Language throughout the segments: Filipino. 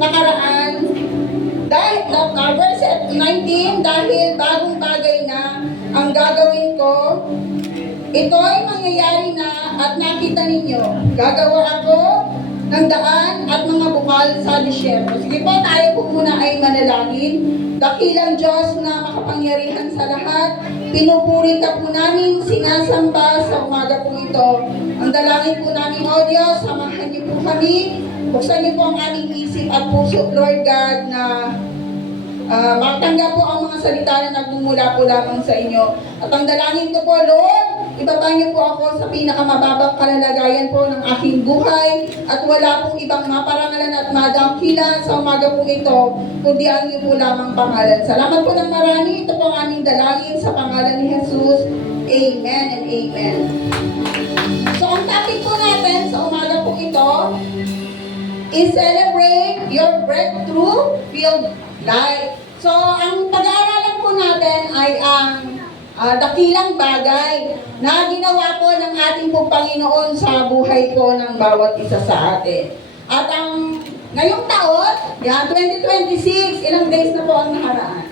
nakaraan, dahil verse 19, dahil bagong bagay na ang gagawin ko, ito'y mangyayari na at nakita ninyo. Gagawa ako ng daan at mga bukal sa disyerto. Sige po, tayo po muna ay manalangin. Dakilang Diyos na makapangyarihan sa lahat, pinupuri ka po namin, sinasamba sa umaga po ito. Ang dalangin po namin, O Diyos, samahan niyo po kami, buksan niyo po ang aming isip at puso, Lord God, na matanggap po ang mga salita na nagmumula po lamang sa inyo. At ang dalangin ko po, Lord, ibaba niyo po ako sa pinakamababang kalalagayan po ng aking buhay at wala pong ibang maparangalan at madangkilan sa umaga po ito, kundi ang iyo po lamang pangalan. Salamat po ng marami. Ito po ang aming dalangin sa pangalan ni Jesus. Amen and amen. So ang topic po natin sa umaga po ito is celebrate your breakthrough-filled life. So ang pag-aaralan po natin ay ang dakilang bagay na ginawa po ng ating pong Panginoon sa buhay po ng bawat isa sa atin. At ang ngayong taon, 2026, ilang days na po ang nakaraan?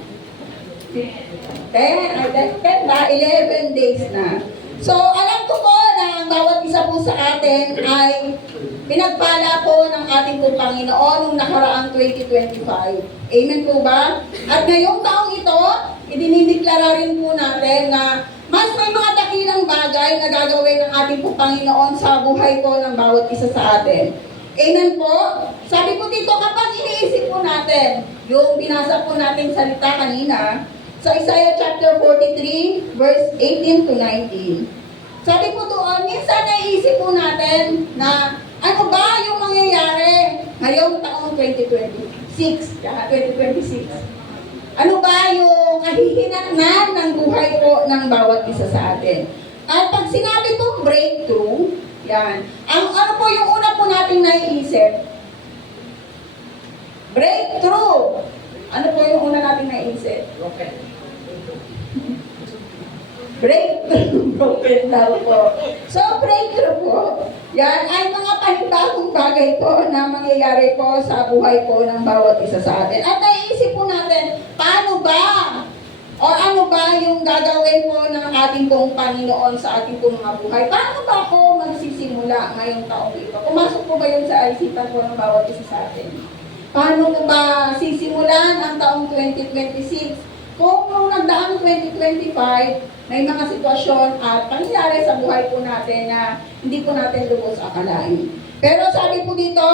10 ba? 11 days na. So, alam ko po na ang bawat isa po sa atin ay pinagpala po ng ating pong Panginoon noong nakaraang 2025. Amen po ba? At ngayong taong ito, idinideklara rin po natin na mas may mga dakilang bagay na gagawin ng ating pong Panginoon sa buhay po ng bawat isa sa atin. Amen po? Sabi po dito, kapag iniisip po natin yung binasa po natin salita kanina, sa Isaiah chapter 43, verse 18 to 19. Sabi po doon, minsan naiisip po natin na ano ba yung mangyayari ngayong taong 2026? 2026. Ano ba yung kahihinatnan ng buhay po ng bawat isa sa atin? At pag sinabi pong breakthrough, yan. Ano po yung una po nating naiisip? Breakthrough. Ano po yung una nating naiisip? Breakthrough. Broken daw po. So, breakthrough po. Yan ay mga panibagong bagay po na mangyayari po sa buhay po ng bawat isa sa atin. At naiisip po natin, paano ba? O ano ba yung gagawin po ng ating pong Panginoon sa ating pong mga buhay? Paano ba ako magsisimula ngayong taong ito? Pumasok po ba yun sa isipan po ng bawat isa sa atin? Paano mo ba sisimulan ang taong 2026? Kung nung nagdaang 2025, may mga sitwasyon at pangyayari sa buhay po natin na hindi po natin lubos akalain. Pero sabi po dito,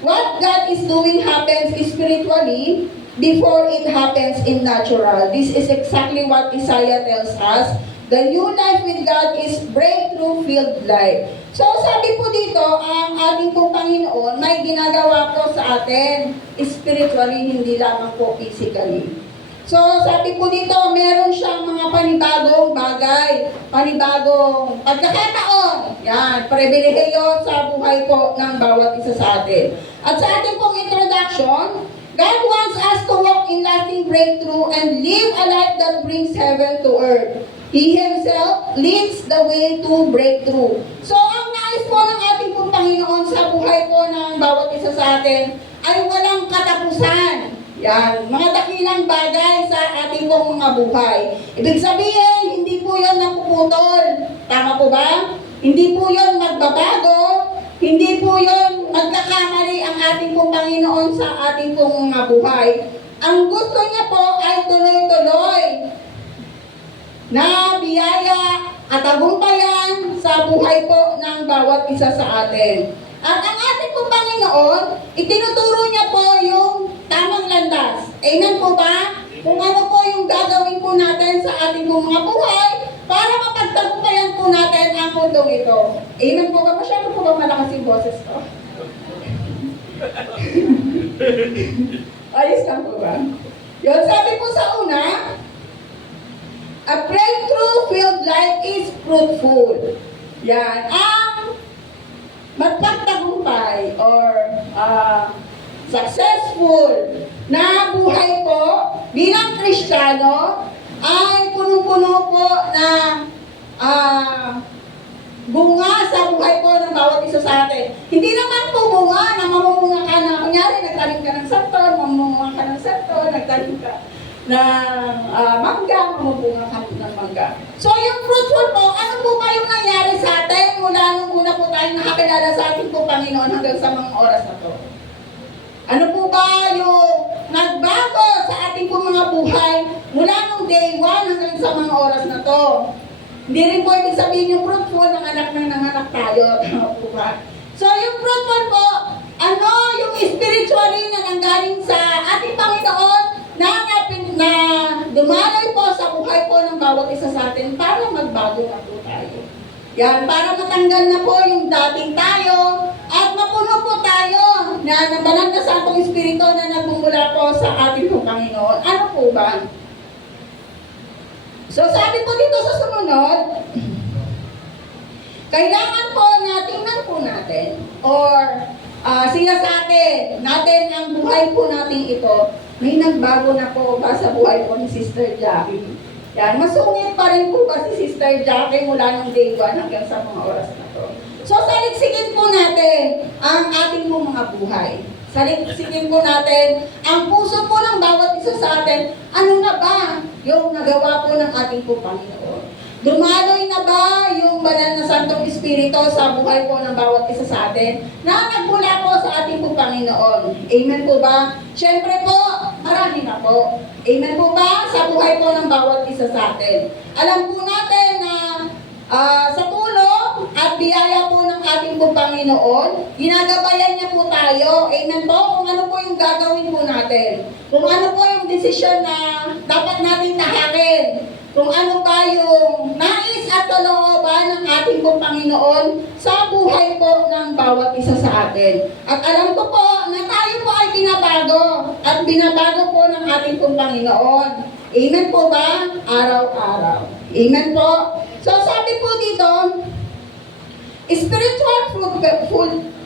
what God is doing happens spiritually before it happens in natural. This is exactly what Isaiah tells us. The new life with God is breakthrough-filled life. So sabi po dito, ang ating pong Panginoon may ginagawa po sa atin spiritually, hindi lamang po physically. So, sabi po dito, meron siyang mga panibagong bagay, panibagong pagkakataon. Yan, pribilehiyo sa buhay po ng bawat isa sa atin. At sa ating pong introduction, God wants us to walk in lasting breakthrough and live a life that brings heaven to earth. He Himself leads the way to breakthrough. So, ang nais po ng ating pong Panginoon sa buhay po ng bawat isa sa atin ay walang katapusan. Yan, mga dakilang bagay sa ating pong mga buhay. Ibig sabihin, hindi po yan napuputol. Tama po ba? Hindi po yan magbabago. Hindi po yan magkakamali ang ating pong Panginoon sa ating pong mga buhay. Ang gusto niya po ay tuloy-tuloy na biyaya at tagumpayan sa buhay po ng bawat isa sa atin. At ang ating pong Panginoon, itinuturo niya po yung tamang landas. Amen po ba? Kung ano po yung gagawin po natin sa ating pong mga buhay para mapagtagumpayan po natin ang mundong ito. Amen po ba? Masyado po ba malakas yung boses ko? Ayos lang po ba? Yun, sabi po sa una, a breakthrough-filled life is fruitful. Yan. Ang magpagtagumpay or successful na buhay po bilang Kristiyano ay punong-puno po ng bunga sa buhay po ng bawat isa sa atin. Hindi naman po bunga na mamumunga ka na, kunyari nagtanim ka ng 10, magtanim ka ng mangga, mamumunga ka ng mangga. So yung fruitful po, ano po ba yung nangyari sa atin mula nung una po tayong nakakilala sa ating po Panginoon hanggang sa mga oras na to? Ano po ba yung nagbago sa ating po mga buhay mula nung day 1 hanggang sa mga oras na to? Hindi rin po ibig sabihin yung fruitful ng anak ng nanganak tayo. Tama po ba? So yung fruitful po, ano yung spiritually na nanggaling sa ating Panginoon na dumaloy po sa buhay po ng bawat isa sa atin para magbago na po tayo. Yan, para matanggal na po yung dating tayo at mapuno po tayo na nabanal na sa atong Espiritu na nagmumula po sa ating po Panginoon. Ano po ba? So sabi po dito sa sumunod, kailangan po tingnan po natin or sinasabi natin ang buhay po natin ito, may nagbago na po ba sa buhay po ni Sister Jackie? Yan, masungit pa rin po ba si Sister Jackie mula ng day 1 hanggang sa mga oras na to? So saliksigin po natin ang ating po mga buhay. Saliksigin po natin ang puso po ng bawat isa sa atin. Ano na ba yung nagawa po ng ating po Panginoon? Dumaloy na ba yung banal na Santong Espiritu sa buhay po ng bawat isa sa atin na nagmula po sa ating po Panginoon? Amen po ba? Siyempre po, marami na po. Amen po ba? Sa buhay po ng bawat isa sa atin. Alam po natin na sa tulong at biyaya po ng ating po Panginoon, ginagabayan niya po tayo. Amen po? Kung ano po yung gagawin po natin. Kung ano po yung desisyon na dapat natin tahakin. Kung ano ba yung nais at kalooban ng ating pong Panginoon sa buhay po ng bawat isa sa atin. At alam ko po na tayo po ay binabago at binabago po ng ating pong Panginoon. Amen po ba? Araw-araw. Amen po? So sabi po dito, spiritual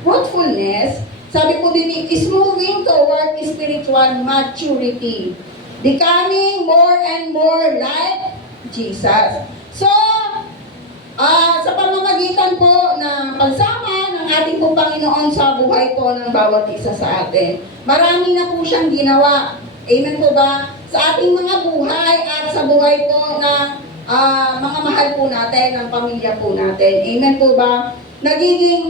fruitfulness, sabi po din is moving toward spiritual maturity. Becoming more and more like Jesus. So, sa pamamagitan po ng pagsama ng ating po Panginoon sa buhay po ng bawat isa sa atin, marami na po siyang ginawa. Amen po ba? Sa ating mga buhay at sa buhay po ng mga mahal po natin, ng pamilya po natin. Amen po ba? Nagiging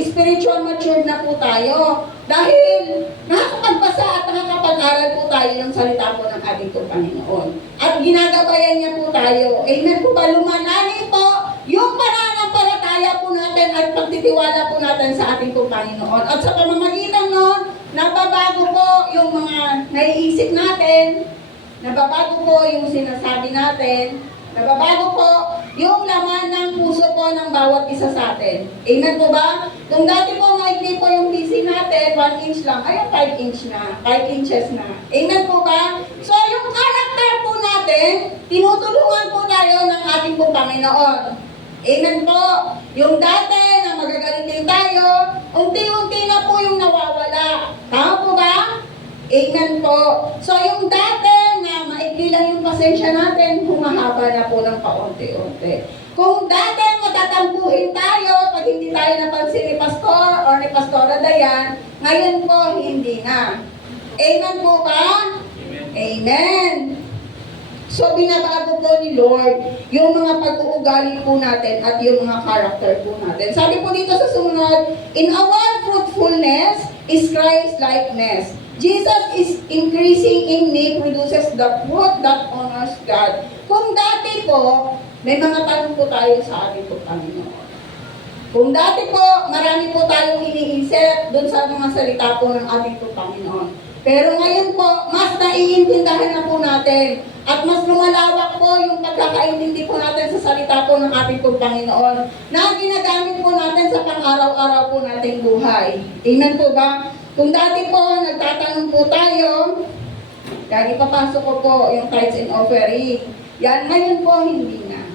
spiritual mature na po tayo dahil nakakapagbasa at nakakapag-aral po tayo ng salita po ng ating po Panginoon. At ginagabayan niya po tayo. Amen po ba? Lumalalim po yung pananampalataya po natin at pagtitiwala po natin sa ating po Panginoon. At sa pamamagitan nun, nababago po yung mga naiisip natin, nababago po yung sinasabi natin, nababago po yung laman ng puso po ng bawat isa sa atin. Amen po ba? Kung dati po maikli po yung PC natin, 1 inch lang, ayun 5 inch na, 5 inches na. Amen po ba? So yung character po natin, tinutulungan po tayo ng ating po Panginoon. Amen po. Yung dati na magagaling din tayo, unti-unti na po yung nawawala. Tama po ba? Amen po. So yung dati na maikli lang yung pasensya natin, humahaba na po ng paunti-unti. Kung dati matatampuhin tayo pag hindi tayo napansin ni Pastor or ni Pastora Dayan, ngayon po hindi na. Amen po ba? Amen. So binabago po ni Lord yung mga pag-uugali po natin at yung mga character po natin. Sabi po dito sa sumunod, in our fruitfulness is Christ-likeness. Jesus is increasing in me, produces the fruit that honors God. Kung dati po, may mga tanong po tayo sa ating po Panginoon. Kung dati po, marami po tayong iniisip doon sa mga salita po ng ating po Panginoon. Pero ngayon po, mas naiintindahan na po natin at mas lumalawak po yung pagkakaintindi po natin sa salita po ng ating po Panginoon na ginagamit po natin sa pang-araw-araw po nating buhay. Amen po ba? Kung dati po, nagtatanong po tayo, kaya ipapasok ko po yung tithes and offering. Yan, ngayon po, hindi na.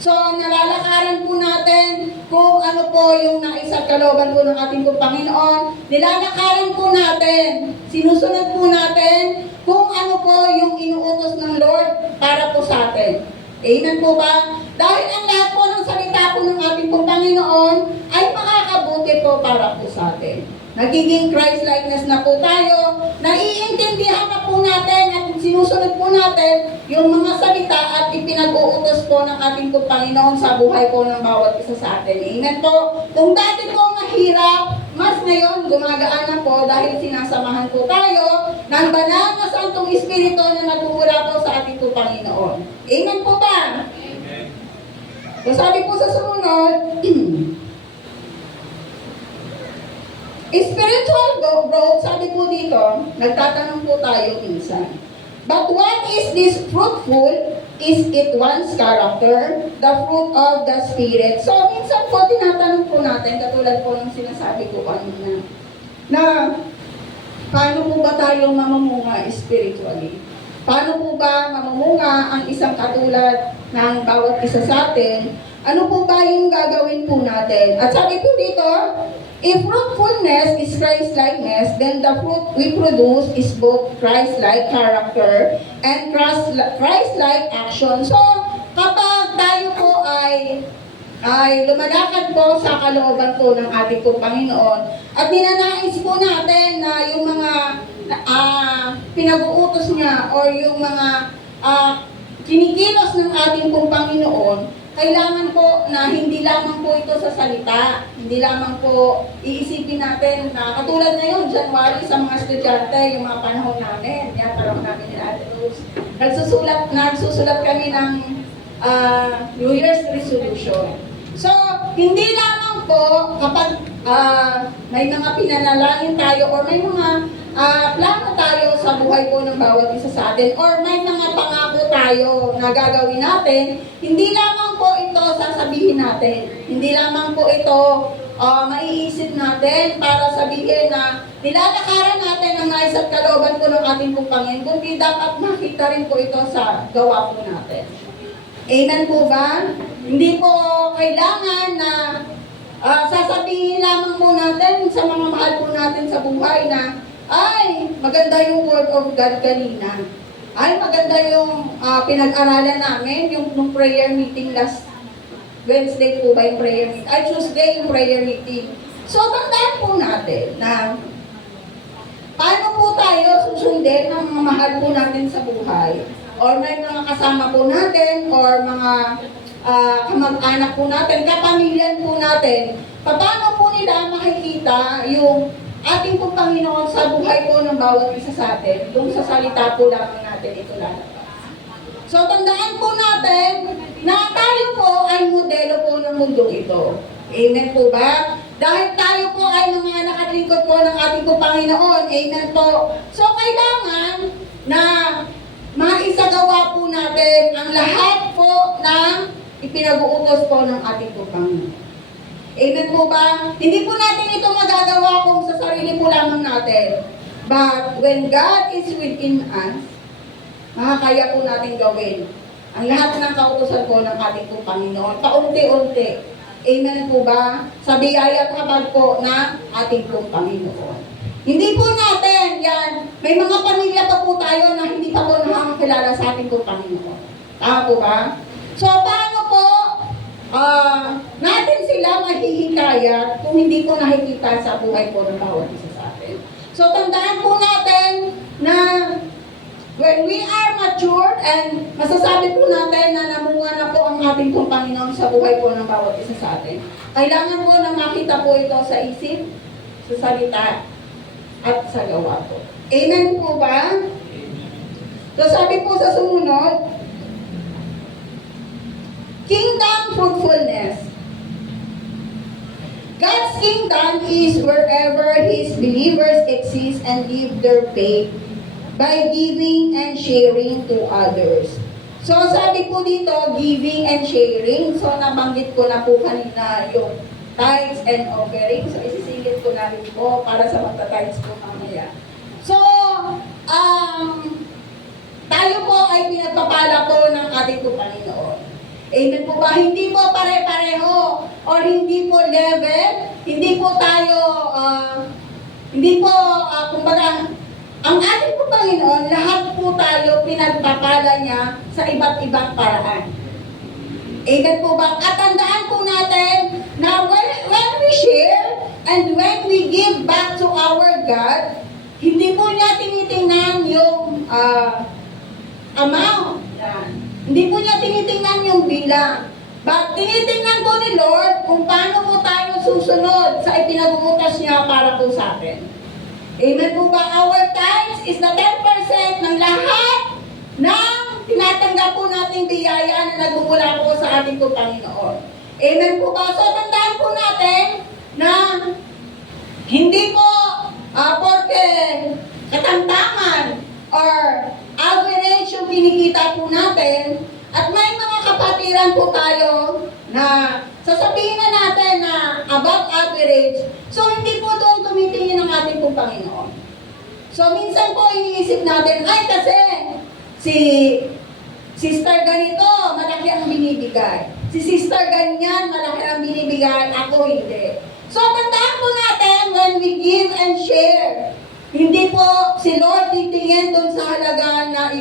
So, nalalakaran po natin kung ano po yung nais at kalooban po ng ating po Panginoon. Nilalakaran po natin, sinusunod po natin kung ano po yung inuutos ng Lord para po sa atin. Amen po ba? Dahil ang lahat po ng salita po ng ating po Panginoon ay makakabuti po para po sa atin. nagiging Christ-likeness na po tayo, naiintindihan na po natin at sinusunod po natin yung mga salita at ipinag-uutos po ng ating po Panginoon sa buhay po ng bawat isa sa atin. Amen po. Kung dati po mahirap, mas ngayon gumagaan na po dahil sinasamahan po tayo ng banal na Santong Espiritu na nagmumula po sa ating po Panginoon. Amen po ba? Amen. So sabi po sa sumunod, spiritual growth, sabi po dito, nagtatanong po tayo minsan. But what is this fruitful? Is it one's character? The fruit of the Spirit? So, minsan po, tinatanong po natin, katulad po ng sinasabi ko kanina, na paano po ba tayo mamumunga spiritually? Paano po ba mamumunga ang isang katulad ng bawat isa sa atin? Ano po ba yung gagawin po natin? At sabi po dito, if fruitfulness is Christ-likeness, then the fruit we produce is both Christ-like character and Christ-like action. So, kapag tayo po ay lumalakad po sa kalooban po ng ating po Panginoon at ninanais po natin na yung mga pinag-uutos niya or yung mga kinikilos ng ating pong Panginoon, kailangan po na hindi lamang po ito sa salita, hindi lamang po iisipin natin na katulad ngayon, January sa mga estudyante, yung mga panahon namin, yan parang namin nila Ate Rose, nagsusulat kami ng New Year's resolution. So, hindi lamang po kapag may mga pinanalangin tayo or may mga plano tayo sa buhay po ng bawat isa sa atin or may mga pangako tayo na gagawin natin, hindi lamang po ito sasabihin natin. Hindi lamang po ito maiisip natin para sabihin na nilalakaran natin ang nais at kalooban po ng ating pong Panginoon, kundi dapat makita rin po ito sa gawa po natin. Amen po ba? Hindi po kailangan na sasabihin lamang po natin sa mga mahal po natin sa buhay na ay, maganda yung Word of God kanina. Ay, maganda yung pinag-aralan namin, yung prayer meeting last Wednesday po ba yung prayer meeting? Ay, Tuesday yung prayer meeting. So, tandaan po natin na paano po tayo susundin ng mga mahal po natin sa buhay? Or may mga kasama po natin, or mga kamag-anak po natin, kapamilyan po natin. Paano po nila makikita yung ating pong Panginoon sa buhay po ng bawat isa sa atin, kung sa salita po lamang natin ito lalabas. So, tandaan po natin na tayo po ay modelo po ng mundong ito. Amen po ba? Dahil tayo po ay mga nakatlingkod po ng ating pong Panginoon. Amen po. So, kailangan na maisagawa po natin ang lahat po ng ipinag-uutos po ng ating pong Panginoon. Amen po ba? Hindi po natin ito magagawa kung sa sarili po lamang natin. But when God is within us, makakaya po natin gawin ang lahat ng kautusan po ng ating pong Panginoon. Paunti-unti. Amen po ba? Sa biyaya at habag po ng ating pong Panginoon. Hindi po natin yan. May mga pamilya pa po tayo na hindi pa po nakakakilala sa ating pong Panginoon. Tama po ba? So, paano po natin sila mahihikayat kung hindi po nakikita sa buhay po ng bawat isa sa atin. So, tandaan po natin na when we are matured and masasabi po natin na namunga na po ang ating pong Panginoon sa buhay po ng bawat isa sa atin, kailangan po na makita po ito sa isip, sa salita, at sa gawa po. Amen po ba? So, sabi po sa sumunod, kingdom fruitfulness. God's kingdom is wherever His believers exist and live their faith by giving and sharing to others. So, sabi po dito, giving and sharing. So, nabanggit ko na po kanina yung tithes and offering. So, isisingit ko na rin po para sa magta-tithes po mamaya. So, tayo po ay pinagpapala po ng ating po Panginoon. Amen po ba? Hindi po pare-pareho or hindi po level, hindi po tayo, kumbaga, ang ating po Panginoon, lahat po tayo pinagpapala niya sa iba't ibang paraan. Amen po ba? At tandaan po natin na when we share, And when we give back to our God, hindi po niya tinitingnan yung amount. Yan. Hindi po niya tinitingnan yung bilang. But tinitingnan po ni Lord kung paano po tayo susunod sa ipinag-uutos niya para po sa atin. Amen po ba? Our tithes is the 10% ng lahat ng tinatanggap po nating biyaya na nagmumula po sa ating po Panginoon. Amen po ba? So tandaan po natin na hindi po porke katamtaman or average yung kinikita po natin at may mga kapatiran po tayo na sasabihin na natin na above average, so hindi po doon tumitingin ang ating pong Panginoon. So minsan po iniisip natin, ay kasi si sister ganito, malaki ang binibigay. Si sister ganyan, malaki ang binibigay, ako hindi. So tandaan po natin when we give and share, hindi po si Lord titingin doon sa halaga na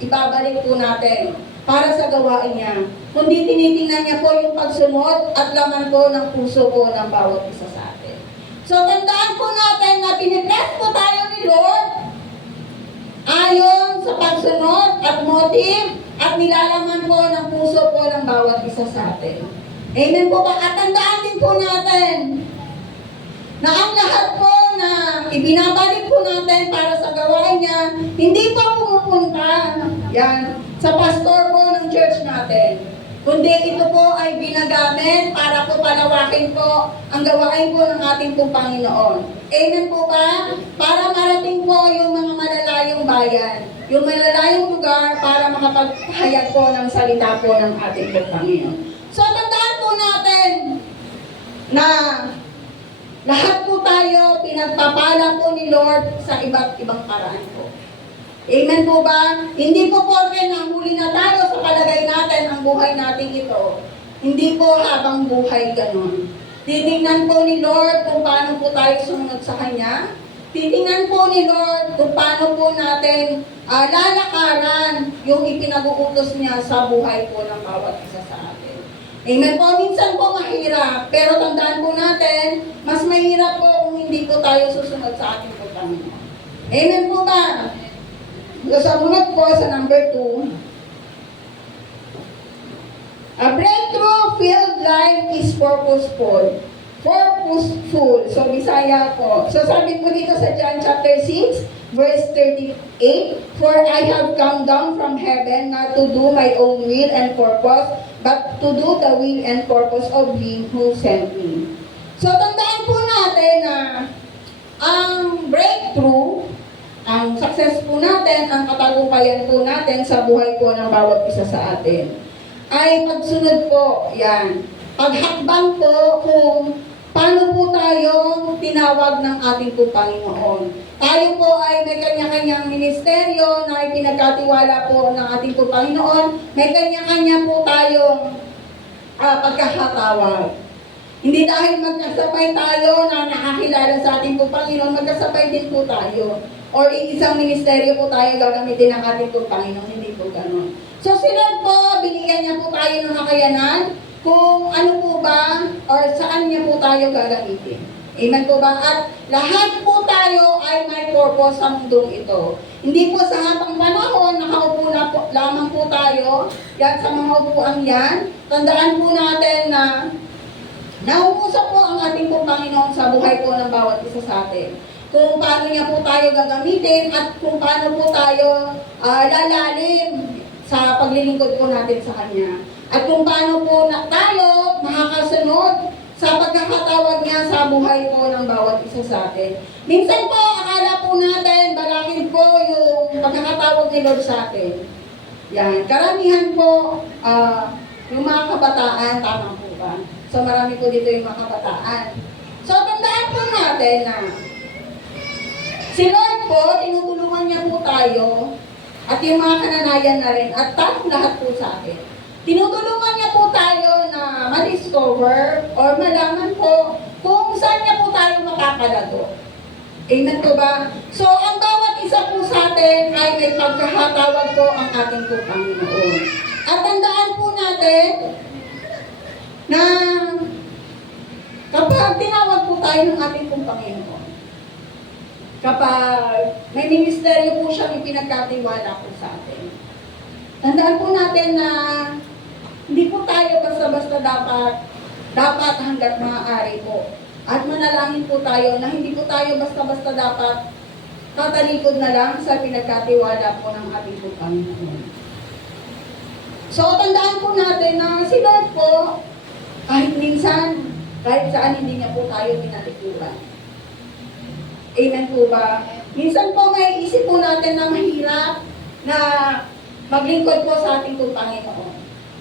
ibabalik po natin para sa gawain niya. Kundi tinitingnan niya po yung pagsunod at laman po ng puso po ng bawat isa sa atin. So tandaan po natin na pinibless po tayo ni Lord ayon sa pagsunod at motive at nilalaman po ng puso po ng bawat isa sa atin. Amen po ba? At tandaan din po natin na ang lahat po na ibinabalik po natin para sa gawain niya, hindi po pumupunta yan sa pastor po ng church natin. Kundi ito po ay ginagamit para po palawakin po ang gawain po ng ating pong Panginoon. Amen po ba? Para marating po yung mga malalayong bayan, yung malalayong lugar para makapaghayag po ng salita po ng ating pong Panginoon. So tandaan po natin na lahat po tayo pinagpapala po ni Lord sa iba't ibang paraan po. Amen po ba? Hindi po porke nahuli na tayo sa palagay natin ang buhay natin ito. Hindi po habang buhay ganun. Titingnan po ni Lord kung paano po tayo sumunod sa Kanya. Titingnan po ni Lord kung paano po natin lalakaran yung ipinag-uutos niya sa buhay po ng bawat isa sa atin. Amen po. Minsan po mahirap, pero tandaan po natin, mas mahirap po kung hindi po tayo susunod sa ating po Panginoon. Amen po ba? Sa munod po sa number 2, a breakthrough-filled life is purposeful. Purposeful. So, Bisaya po. So, sabi po dito sa John chapter 6, verse 38, For I have come down from heaven not to do my own will and purpose, but to do the will and purpose of Him who sent me. So, tandaan po natin na ang breakthrough, ang success po natin, ang katagumpayan po natin sa buhay po ng bawat isa sa atin, ay pagsunod po, yan. Paghakbang po kung paano po tayo tinawag ng ating po Panginoon. Tayo po ay may kanya-kanyang ministeryo na ipinagkatiwala po ng ating po Panginoon. May kanya-kanya po tayong pagkakatawag. Hindi dahil magkasabay tayo na nakakilala sa ating po Panginoon, magkasabay din po tayo. Or isang ministeryo po tayo gagamitin ng ating po Panginoon, hindi po gano'n. So si Lord po, binigyan niya po tayo ng kakayanan kung ano po ba or saan niya po tayo gagamitin. Amen po ba? At lahat po tayo ay may purpose sa mundong ito. Hindi po sa habang panahon, nakaupo na po, lamang po tayo, yan sa mga upuan yan. Tandaan po natin na nauusap po ang ating po Panginoon sa buhay po ng bawat isa sa atin. Kung paano niya po tayo gagamitin at kung paano po tayo lalalim sa paglilingkod po natin sa Kanya. At kung paano po tayo makakasunod sa pagkakatawag niya sa buhay po ng bawat isa sa atin. Minsan po, akala po natin, balakid po yung pagkakatawag ni Lord sa atin. Yan. Karamihan po, yung mga kabataan, tama po ba? So marami po dito yung mga kabataan. So tandaan po natin na si Lord po, tinutulungan niya po tayo at yung mga kananayan na rin at tayong lahat po sa atin. Tinutulungan niya po tayo na ma-discover or malaman po kung saan niya po tayo makakalago. Amen po ba? So, ang bawat isa po sa atin ay may pagkakatawag po ang ating po Panginoon. At tandaan po natin na Kapag tinawag po tayo ng ating pong Panginoon, kapag may ministeryo po siyang ipinagkatiwala po sa atin, tandaan po natin na hindi po tayo basta-basta dapat hanggat maaari po. At manalangin po tayo na hindi po tayo basta-basta dapat tatalikod na lang sa pinagkatiwala po ng ating po Panginoon. So, tandaan po natin na si Lord po, kahit minsan, kahit saan hindi niya po tayo pinalikuran. Amen po ba? Minsan po may isip po natin na mahirap na maglingkod po sa ating po Panginoon.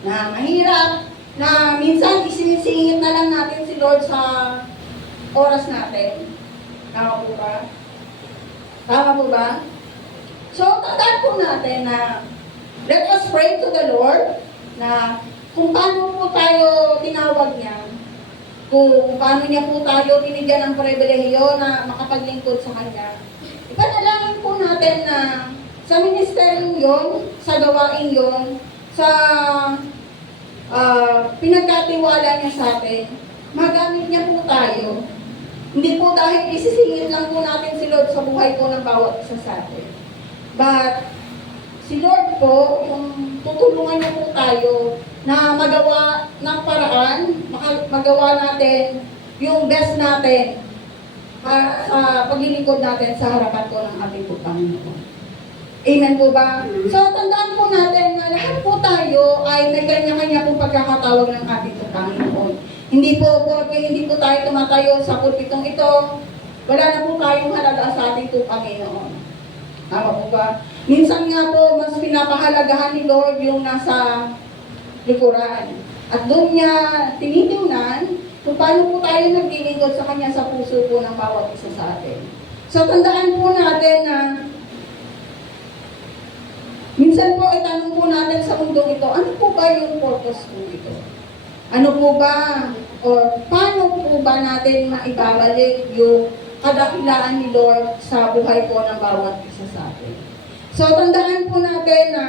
Na mahirap na minsan isinisingit na lang natin si Lord sa oras natin. Tama po ba? Tama po ba? So, tandaan po natin na let us pray to the Lord na kung paano po tayo tinawag niya, kung paano niya po tayo binigyan ng pribilehiyo na makapaglingkod sa Kanya. Ipanalangin po natin na sa ministeryo yon, sa gawain yon, sa pinagkatiwala niya sa atin, magamit niya po tayo. Hindi po dahil isisingit lang po natin si Lord sa buhay po ng bawat isa sa atin. But, si Lord po, yung tutulungan niya po tayo na magawa ng paraan, magawa natin yung best natin para sa paglilingkod natin sa harapan po ng ating po Panginoon. Amen po ba? So, tandaan po natin na lahat po tayo ay may kanya-kanya pong pagkakatawag ng ating po Panginoon. Hindi po, porque hindi po tayo tumatayo sa pulpitong ito, wala na po tayong halaga sa ating po Panginoon. Tama po ba? Minsan nga po, mas pinapahalagahan ni Lord yung nasa likuran. At doon niya tinitingnan kung paano po tayo naglilingkod sa Kanya sa puso po ng bawat isa sa atin. So, tandaan po natin na minsan po, itanong po natin sa mundong ito, ano po ba yung purpose po ito? Ano po ba, o paano po ba natin maibabalik yung kadakilaan ni Lord sa buhay po ng bawat isa sa atin? So, tandaan po natin na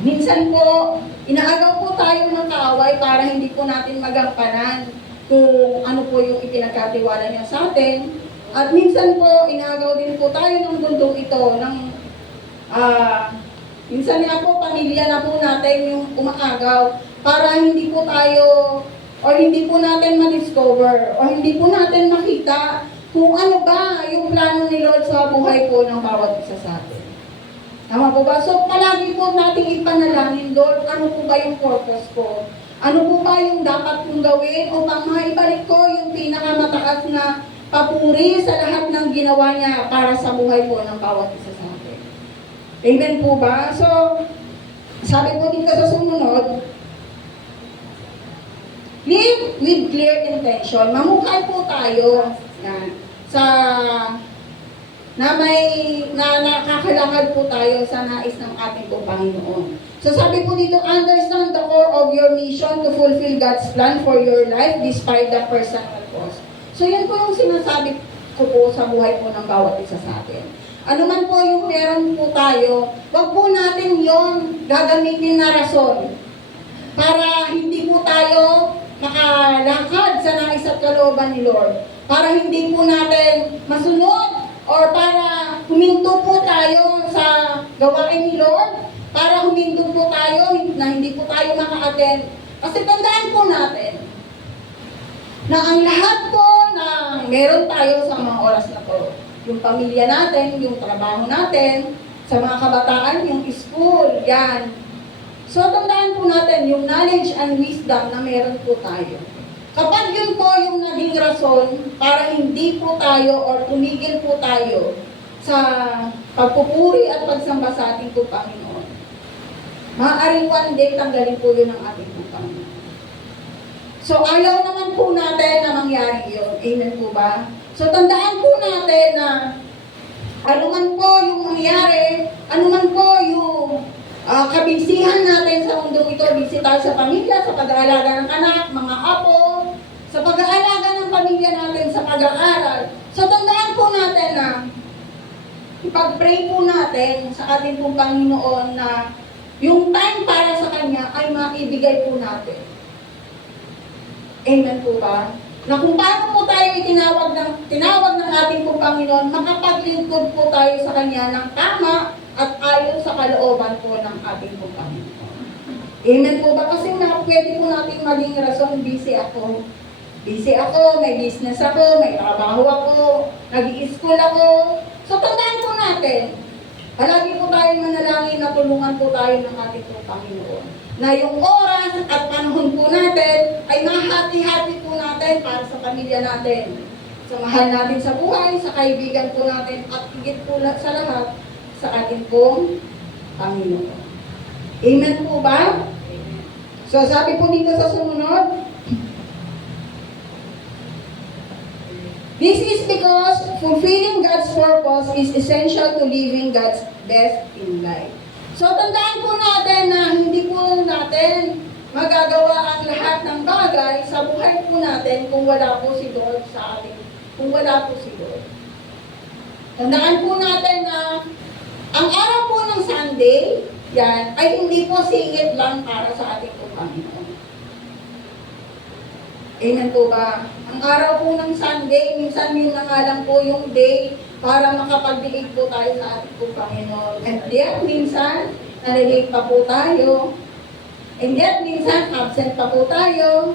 minsan po, inaagaw po tayo ng kaaway para hindi po natin magampanan kung ano po yung ipinagkatiwala niya sa atin. At minsan po, inaagaw din po tayo ng mundong ito ng minsan nga po, pamilya na po natin yung umaagaw para hindi po tayo o hindi po natin ma-discover o hindi po natin makita kung ano ba yung plano ni Lord sa buhay po ng bawat isa sa atin. Tama po ba? So, palagi po nating ipanalangin, Lord, ano po ba yung purpose ko? Ano po ba yung dapat kong gawin upang maibalik ko yung pinakamataas na papuri sa lahat ng ginawa niya para sa buhay po ng bawat isa sa atin. Amen po ba? So, sabi po dito sa sumunod, live with clear intention. Mamukhay po tayo na nakakalakad po tayo sa nais ng ating po Panginoon. So sabi po dito, understand the core of your mission to fulfill God's plan for your life despite the personal cost. So yan po yung sinasabi ko po sa buhay po ng bawat isa sa atin. Ano man po yung meron po tayo, wag po natin yon gagamitin na rason para hindi po tayo makalakad sa nais at kalooban ni Lord. Para hindi po natin masunod or para huminto po tayo sa gawain ni Lord, para huminto po tayo na hindi po tayo maka-attend. Kasi tandaan po natin na ang lahat po na meron tayo sa mga oras na to, yung pamilya natin, yung trabaho natin, sa mga kabataan, yung school, yan. So tandaan po natin yung knowledge and wisdom na meron po tayo. Kapag yun po yung naging rason para hindi po tayo or tumigil po tayo sa pagpupuri at pagsamba sa ating po Panginoon, maaaring one day tanggalin po yun ng ating po Panginoon. So ayaw naman po natin na mangyari yun. Amen po ba? So tandaan po natin na ano man po yung mangyari, ano man po yung kabisihan natin sa mundong ito, busy tayo sa pamilya, sa pag-aalaga ng anak, mga apo, sa pag-aalaga ng pamilya natin, sa pag-aaral. So tandaan po natin na ipag-pray po natin sa ating pong Panginoon na yung time para sa Kanya ay maibigay po natin. Amen po ba? na kung paano po tayo tinawag ng ating pong Panginoon, makapaglingkod po tayo sa Kanya ng tama at ayon sa kalooban po ng ating pong Panginoon. Amen po ba? Kasi pwede po natin maging rason, busy ako. Busy ako, may business ako, may trabaho ako, nag-i-school ako. So tandaan po natin, palagi po tayo manalangin na tulungan po tayo ng ating pong Panginoon. Na yung oras at panahon po natin ay mahati-hati po natin para sa pamilya natin. Sa mahal natin sa buhay, sa kaibigan po natin, at higit po sa lahat sa ating pong Panginoon. Amen po ba? So sabi po dito sa sumunod, this is because fulfilling God's purpose is essential to living God's best in life. So tandaan po natin na hindi po natin magagawa ang lahat ng bagay sa buhay po natin kung wala po si Lord sa atin. Kung wala po si Lord. Tandaan po natin na ang araw po ng Sunday, yan, ay hindi po singit lang para sa ating po Panginoon. Amen po ba? Ang araw po ng Sunday, minsan yun na nga lang po yung day para makapagdilig po tayo sa ating po Panginoon. And yet, minsan, nalilate pa po tayo. And yet, minsan, absent pa po tayo.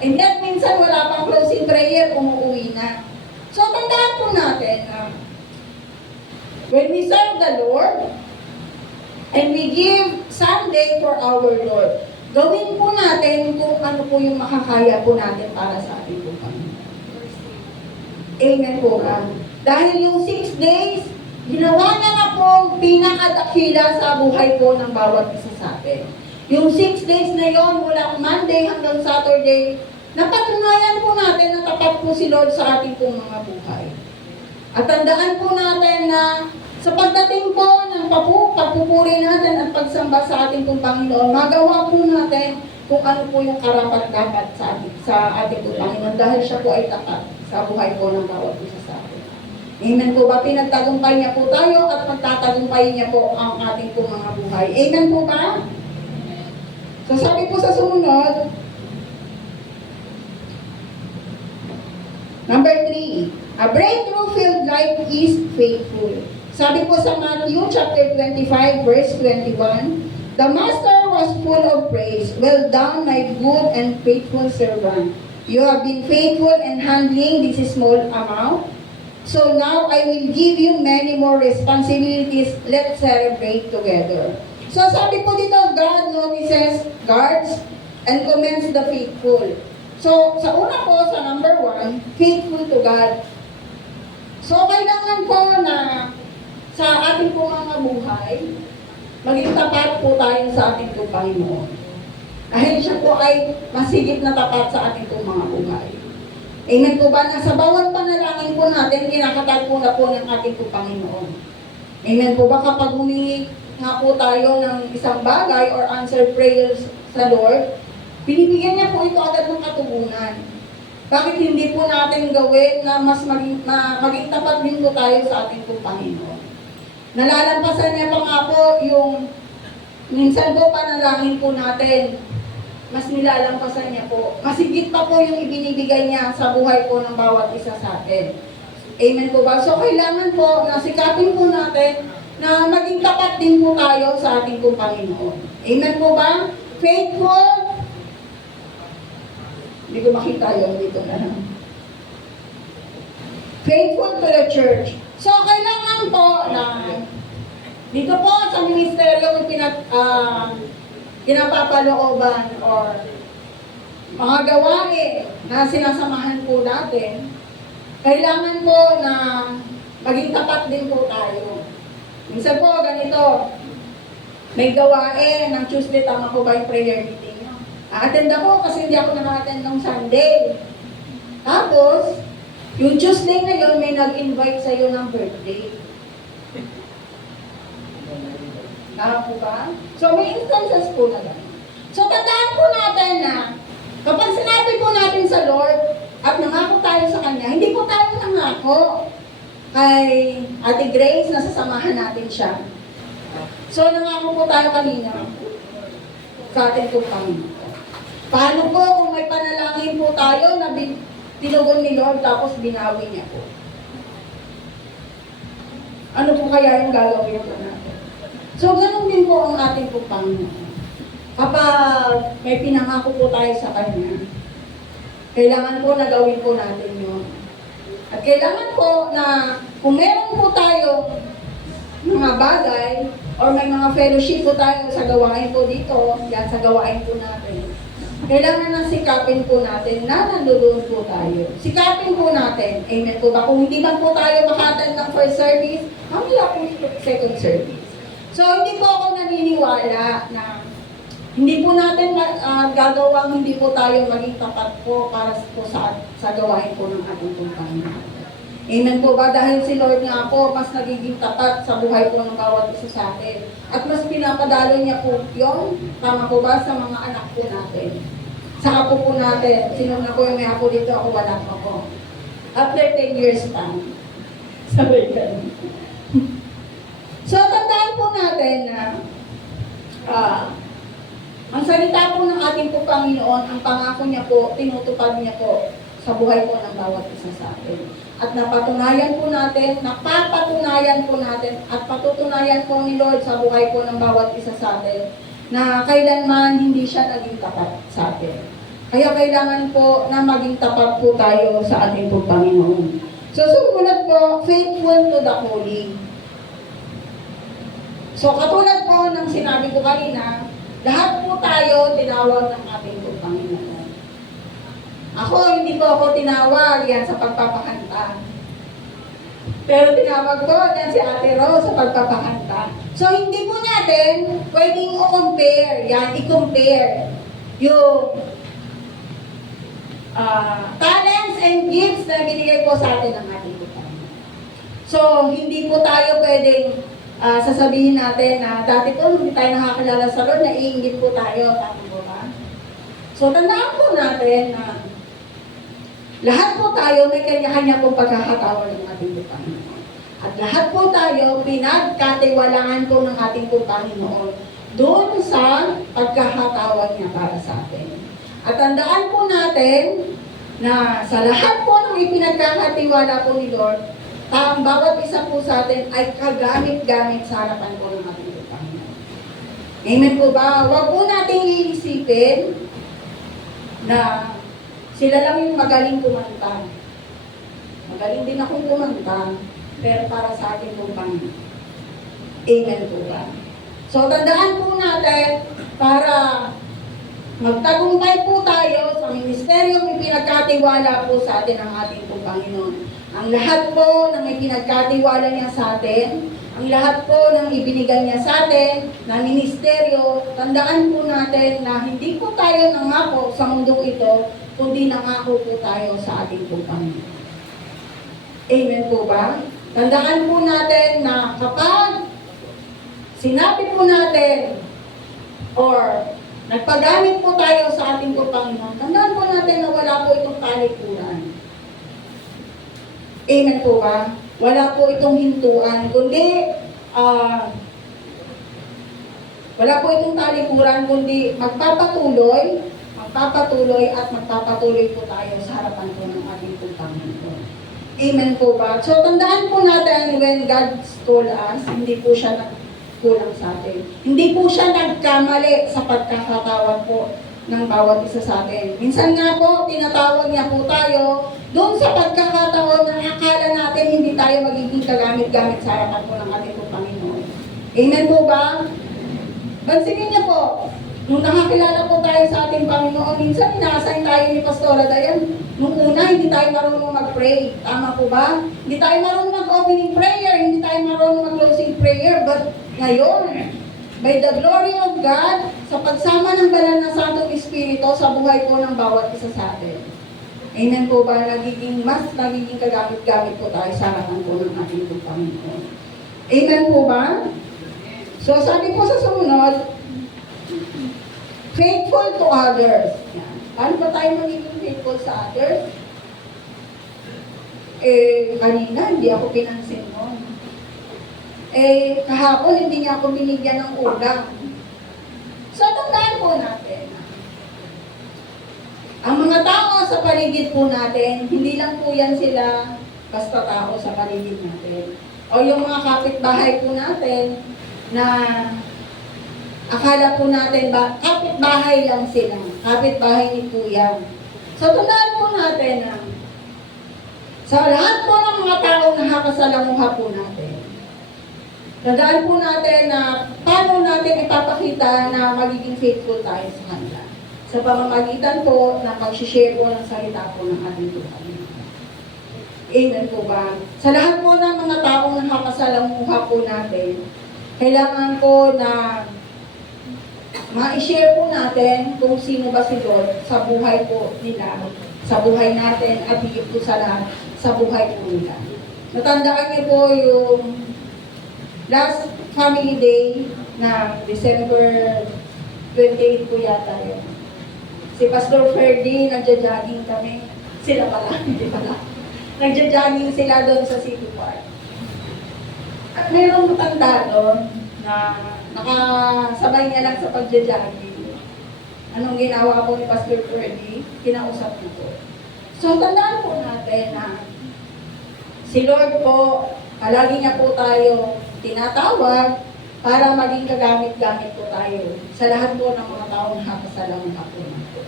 And yet, minsan, wala pang closing prayer, umuwi na. So, tandaan po natin na when we serve the Lord, and we give Sunday for our Lord, gawin po natin kung ano po yung makakaya po natin para sa ating po Panginoon. Amen po ba? Dahil yung 6 days, ginawa na po pinakadakila sa buhay po ng bawat isa sa atin. Yung 6 days na yon, mula Monday hanggang Saturday, napatunayan po natin na tapat po si Lord sa ating pong mga buhay. At tandaan po natin na sa pagdating po ng pagpupuri natin at pagsamba sa ating pong Panginoon, magawa po natin kung ano po yung karapat-dapat sa ating pong Panginoon dahil siya po ay tapat sa buhay po ng bawat isa sa atin. Amen po ba? Pinagtagumpay niya po tayo at magtatagumpay niya po ang ating pong mga buhay. Amen po ba? So sabi po sa sumunod, number 3, a breakthrough-filled life is faithful. Sabi po sa Matthew chapter 25 verse 21, the master was full of praise. Well done, my good and faithful servant. You have been faithful in handling this small amount. So now I will give you many more responsibilities. Let's celebrate together. So sabi po dito, God notices, guards, and commends the faithful. So sa una po, sa number 1, faithful to God. So kailangan po na sa ating po mga buhay, maging tapat po tayo sa ating po Panginoon. Dahil siya po ay masigit na tapat sa ating po mga buhay. Amen po ba? Na sa bawat panalangin po natin, kinakatat po na po ng ating po Panginoon. Amen po ba? Kapag humingi nga po tayo ng isang bagay or answered prayers sa Lord, binibigyan niya po ito agad ng katugunan. Bakit hindi po natin gawin na mas maging tapat din po tayo sa ating po Panginoon? Nalalampasan niya pa nga po yung minsan po panalangin po natin. Mas nilalampasan niya po. Masigit pa po yung ibinibigay niya sa buhay po ng bawat isa sa atin. Amen po ba? So kailangan po na sikapin po natin na maging tapat din po tayo sa ating po Panginoon. Amen po ba? Faithful. Hindi ko makita yun dito na. Faithful to the church. So, kailangan po na dito po sa ministeryo yung pinapapalooban or mga gawain na sinasamahan po natin, kailangan po na maging tapat din po tayo. Minsan po, ganito, may gawain ng Tuesday, tama po ba yung prayer meeting? A-attend ako kasi hindi ako naka-attend ng Sunday. Tapos, yung Tuesday ngayon, may nag-invite sa'yo ng birthday. Tama po ba? So, may instances po na gano'n. So, tandaan po natin na kapag sinabi po natin sa Lord at nangako tayo sa Kanya, hindi po tayo nangako kay Ate Grace na sasamahan natin siya. So, nangako po tayo kanina sa ating po Panginoon. Paano po kung may panalangin po tayo na tinugon ni Lord tapos binawi niya po. Ano po kaya yung gagawin po natin? So, ganun din po ang ating po Panginoon. Kapag may pinangako po tayo sa Kanya, kailangan po na gawin po natin yun. At kailangan po na kung meron po tayo mga bagay or may mga fellowship po tayo sa gawain po dito, yan sa gawain po natin, kailangan na sikapin po natin na nandoon po tayo. Sikapin po natin. Amen po ba? Kung hindi man po tayo makatan ng first service, mamaya po yung second service. So, hindi po ako naniniwala na hindi po natin gagawang hindi po tayo maging tapat po para po sa gawain po ng ating Panginoon. Amen po ba? Dahil si Lord nga po, mas nagiging tapat sa buhay po ng bawat isa sa atin. At mas pinapadalo niya po yun, tama po ba, sa mga anak po natin. Sa apo po natin. Sino na po yung may apo dito? Ako wala pa po. After 10 years pa. Sabi ka. So, tandaan po natin na ang salita po ng ating po Panginoon, ang pangako niya po, tinutupad niya po sa buhay po ng bawat isa sa atin. At napatunayan po natin, napapatunayan po natin, at patutunayan po ni Lord sa buhay po ng bawat isa sa atin na kailanman hindi siya naging tapat sa atin. Kaya kailangan po na maging tapat po tayo sa ating po Panginoon. So sumunod po, faithful to the calling. So katulad po ng sinabi ko kanina, lahat po tayo tinawag ng ating po Panginoon. Ako, hindi po ako tinawag yan sa pagpapakanta. Pero tinawag ko yan si Ate Rose sa pagpapakanta. So, hindi po natin pwedeng i-compare yan, i-compare yung talents and gifts na binigay po sa atin ng ating po Panginoon. So, hindi po tayo pwedeng sasabihin natin na dati po hindi tayo nakakilala sa Lord, naiingit po tayo. Tama po ba? So, tandaan po natin na lahat po tayo may kanya-kanya pong pagkakataon ng ating po Panginoon. At lahat po tayo pinagkatiwalaan po ng ating po Panginoon doon sa pagkakataon niya para sa atin. At tandaan po natin na sa lahat po ng ipinagkakatiwala po ni Lord, ang bawat isa po sa atin ay kagamit-gamit sa harapan po ng ating Panginoon. Amen po ba? Huwag po natin iisipin na sila lang yung magaling kumanta. Magaling din akong kumanta, pero para sa atin po Panginoon. Amen po ba? So, tandaan po natin para magtagumpay po tayo sa ministeryong ipinagkatiwala po sa atin ng ating po Panginoon. Ang lahat po ng ipinagkatiwala niya sa atin, ang lahat po ng ibinigay niya sa atin na ministeryo, tandaan po natin na hindi po tayo nangako sa mundong ito, kundi nangako po tayo sa ating po Panginoon. Amen po ba? Tandaan po natin na kapag sinabi po natin or nagpagamit po tayo sa ating po Panginoon, tandaan po natin na wala po itong talikuran. Amen po ba? Wala po itong hintuan, kundi wala po itong talikuran, kundi magpapatuloy at magpapatuloy po tayo sa harapan po ng ating po Panginoon. Amen po ba? So, tandaan po natin when God told us, hindi po siya nagkulang sa atin. Hindi po siya nagkamali sa pagkakatawag po ng bawat isa sa atin. Minsan nga po, tinatawag niya po tayo doon sa pagkakataon na akala natin hindi tayo magiging kagamit-gamit sa harapan po ng ating po Panginoon. Amen po ba? Bansinin niyo po, nung nakakilala po tayo sa ating Panginoon, minsan ina-assign tayo ni Pastora Dayan. Nung una, hindi tayo marunong mag-pray. Tama po ba? Hindi tayo marunong mag-opening prayer, hindi tayo marunong mag-closing prayer. But ngayon, by the glory of God, sa pagsama ng banal na Santong Espiritu sa buhay po ng bawat isa sa atin. Amen po ba? Mas nagiging kagamit-gamit po tayo sa harapan po ng ating Panginoon. Amen po ba? So, sabi po sa sumunod, faithful to others. Yan. Paano ba tayo magiging faithful sa others? Kanina, hindi ako pinansin nun. Kahapon, hindi niya ako binigyan ng ulam. So, tandaan po natin. Ang mga tao sa paligid po natin, hindi lang po yan sila basta tao sa paligid natin. O yung mga kapitbahay po natin na akala po natin ba, kapitbahay lang sila. Kapitbahay ni Kuya. So, tandaan po natin na sa lahat po ng mga taong nakakasalamuha po natin, tandaan po natin na paano natin ipapakita na magiging faithful tayo sa kanila. Sa pamamagitan po na pag-share po ng salita po ng ating Tuhan. Amen po ba? Sa lahat po ng mga taong nakakasalamuha po natin, kailangan po na ma-share po natin kung sino ba si Lord sa buhay po nila, sa buhay natin at higit po sa lahat sa buhay po nila. Natandaan niyo po yung last family day na December 28 po yata yun. Si Pastor Ferdy, nagja-jogging kami. Sila pala, hindi pala. Nagja-jogging sila doon sa City Park. At mayroong matanda doon na nakasabay niya lang sa pagja-jogging. Anong ginawa po ni Pastor Ferdy? Kinausap ko po. So, tandaan po natin na si Lord po, palagi niya po tayo tinatawag para maging kagamit-gamit po tayo sa lahat po ng mga taong nakasalamuha po natin.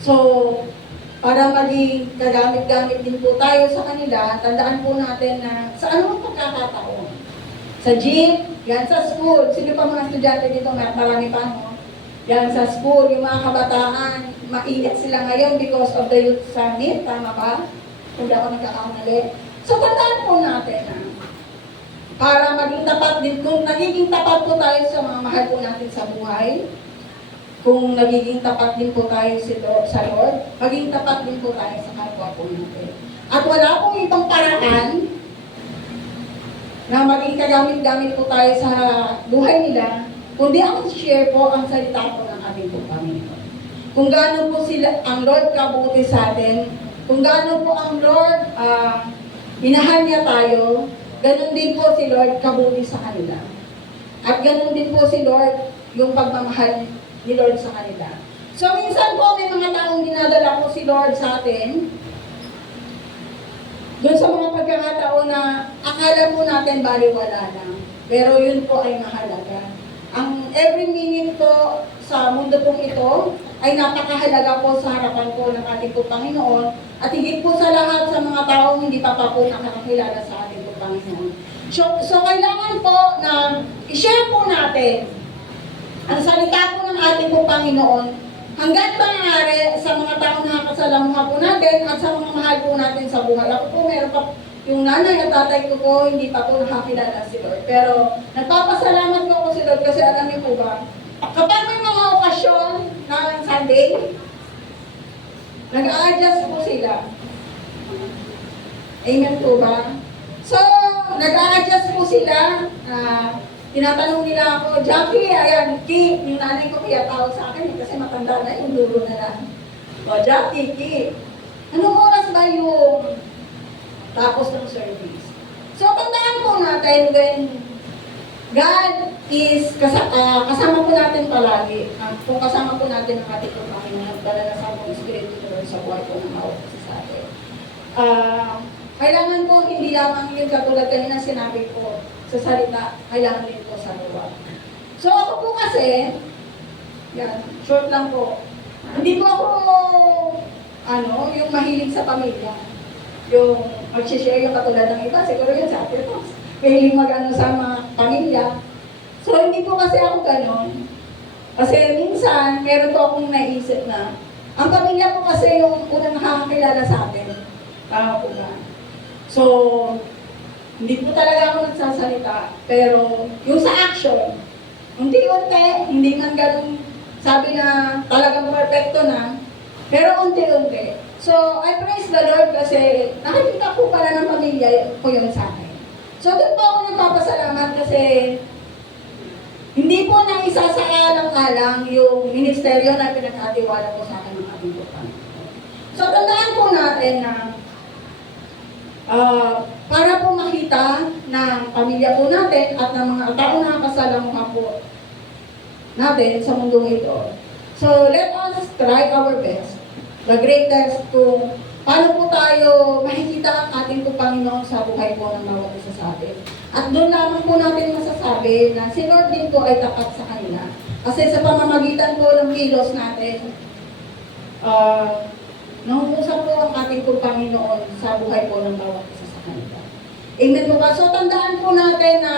So, para maging kagamit-gamit din po tayo sa kanila, tandaan po natin na sa anong pagkakataon. Sa gym, yan sa school. Sino pa mga estudyante dito? Marami pa, no? Yan sa school, yung mga kabataan, mainit sila ngayon because of the youth summit. Tama ba? Kung di ako nagkakamali. So, tandaan po natin na para maging tapat din, kung nagiging tapat po tayo sa mga mahal po natin sa buhay, kung nagiging tapat din po tayo sa Lord, maging tapat din po tayo sa kapwa po natin. At wala pong ibang paraan na maging kagamit-gamit po tayo sa buhay nila, kundi ang share po ang salita po ng ating po Panginoon. Kung gaano po sila, ang Lord kabuti sa atin, kung gaano po ang Lord minahal niya tayo, ganun din po si Lord kabuti sa kanila. At ganun din po si Lord yung pagmamahal ni Lord sa kanila. So minsan po may mga taong dinadala po si Lord sa atin doon sa mga pagkakataon na akala po natin baliwala lang. Pero yun po ay mahalaga. Ang every minute po sa mundo pong ito ay napakahalaga po sa harapan po ng ating po Panginoon at higit po sa lahat sa mga taong hindi pa po nakakilala sa ating po Panginoon. So kailangan po na i-share po natin ang salita po ng ating po Panginoon hanggang pangyari sa mga taong nakakasalamuha po natin at sa mga mahal po natin sa buhay. Ako po meron pa yung nanay at tatay ko po hindi pa po nakakilala si Lord. Pero nagpapasalamat po ako si Lord kasi alam niyo po ba, kapag may mga okasyon na Sunday, nag-a-adjust po sila. Amen po ba? So, nag-a-adjust po sila. Tinatanong nila ako, Jackie, ayan, Ki, yung nanay ko kaya tawag sa akin kasi matanda na yung dulo na lang. O, Jackie, Ki, anong oras ba yung tapos ng service? So, tandaan po natin when God is kasama po natin palagi. Kung kasama po natin ang ating Panginoon, dala na sa mga Espiritu Lord sa buhay po ng hawak sa atin. Kailangan po hindi lamang yun katulad kanina sinabi ko sa salita, kailangan din po sa luwag. So ako po kasi, yan, short lang po, hindi po ako, yung mahilig sa pamilya. Yung mag-share yung katulad ng iba, siguro yun sa atin po. Mahilig sa mga pamilya. So hindi po kasi ako ganon. Kasi minsan, meron po akong naisip na, ang pamilya po kasi yung unang nakakakilala sa atin. Tama po ba? So, hindi po talaga ako nagsasalita, pero yung sa action, unti-unti, hindi man ganun sabi na talagang perfecto na, pero unti-unti. So, I praise the Lord kasi nakikita po pala ng pamilya ko yun sa akin. So, doon po ako nagpapasalamat kasi hindi po nang isasaalang-alang yung ministeryo na pinag-atiwala po sa akin ng ating Panginoon. So, tandaan po natin na para po makita ng pamilya po natin at ng mga tao na nakasalamuha po natin sa mundong ito. So, let us try our best the greatest kung paano po tayo makikita ang ating po Panginoon sa buhay po ng bawat isa sa atin. At doon lamang po natin masasabi na si Lord din po ay tapat sa kanila. Kasi sa pamamagitan po ng kilos natin, nangungusap po ang ating po Panginoon sa buhay po ng bawat isa sa kanila. Amen po ba? So tandaan po natin na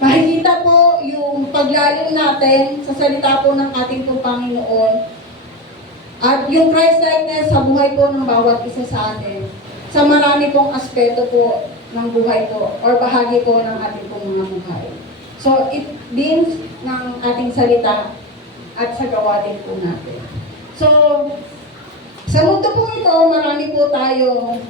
makikita po yung paglalim natin sa salita po ng ating po Panginoon at yung Christ-likeness sa buhay po ng bawat isa sa atin sa marami pong aspeto po ng buhay po or bahagi po ng ating pong mga buhay. So, it means ng ating salita at sa gawa din po natin. So, sa mundo po ito, marami po tayo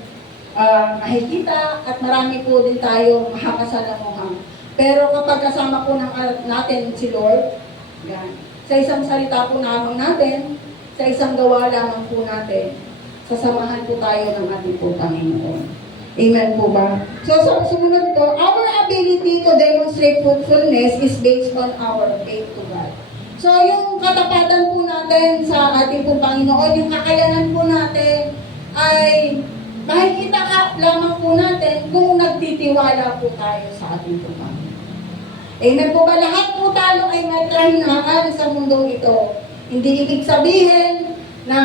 makikita at marami po din tayo makakasalamuhan. Pero kapag kasama po natin si Lord, yan, sa isang salita po naman natin, sa isang gawa lamang po natin, sasamahan po tayo ng ating po Panginoon. Amen po ba? So, sa sumunod ko, our ability to demonstrate fruitfulness is based on our faith to God. So, yung katapatan po natin sa ating po Panginoon, yung kakayanan po natin, ay makikita lamang po natin kung nagtitiwala po tayo sa ating po Panginoon. Amen po ba? Lahat po tayo ay may kahinaan sa mundong ito. Hindi ibig sabihin na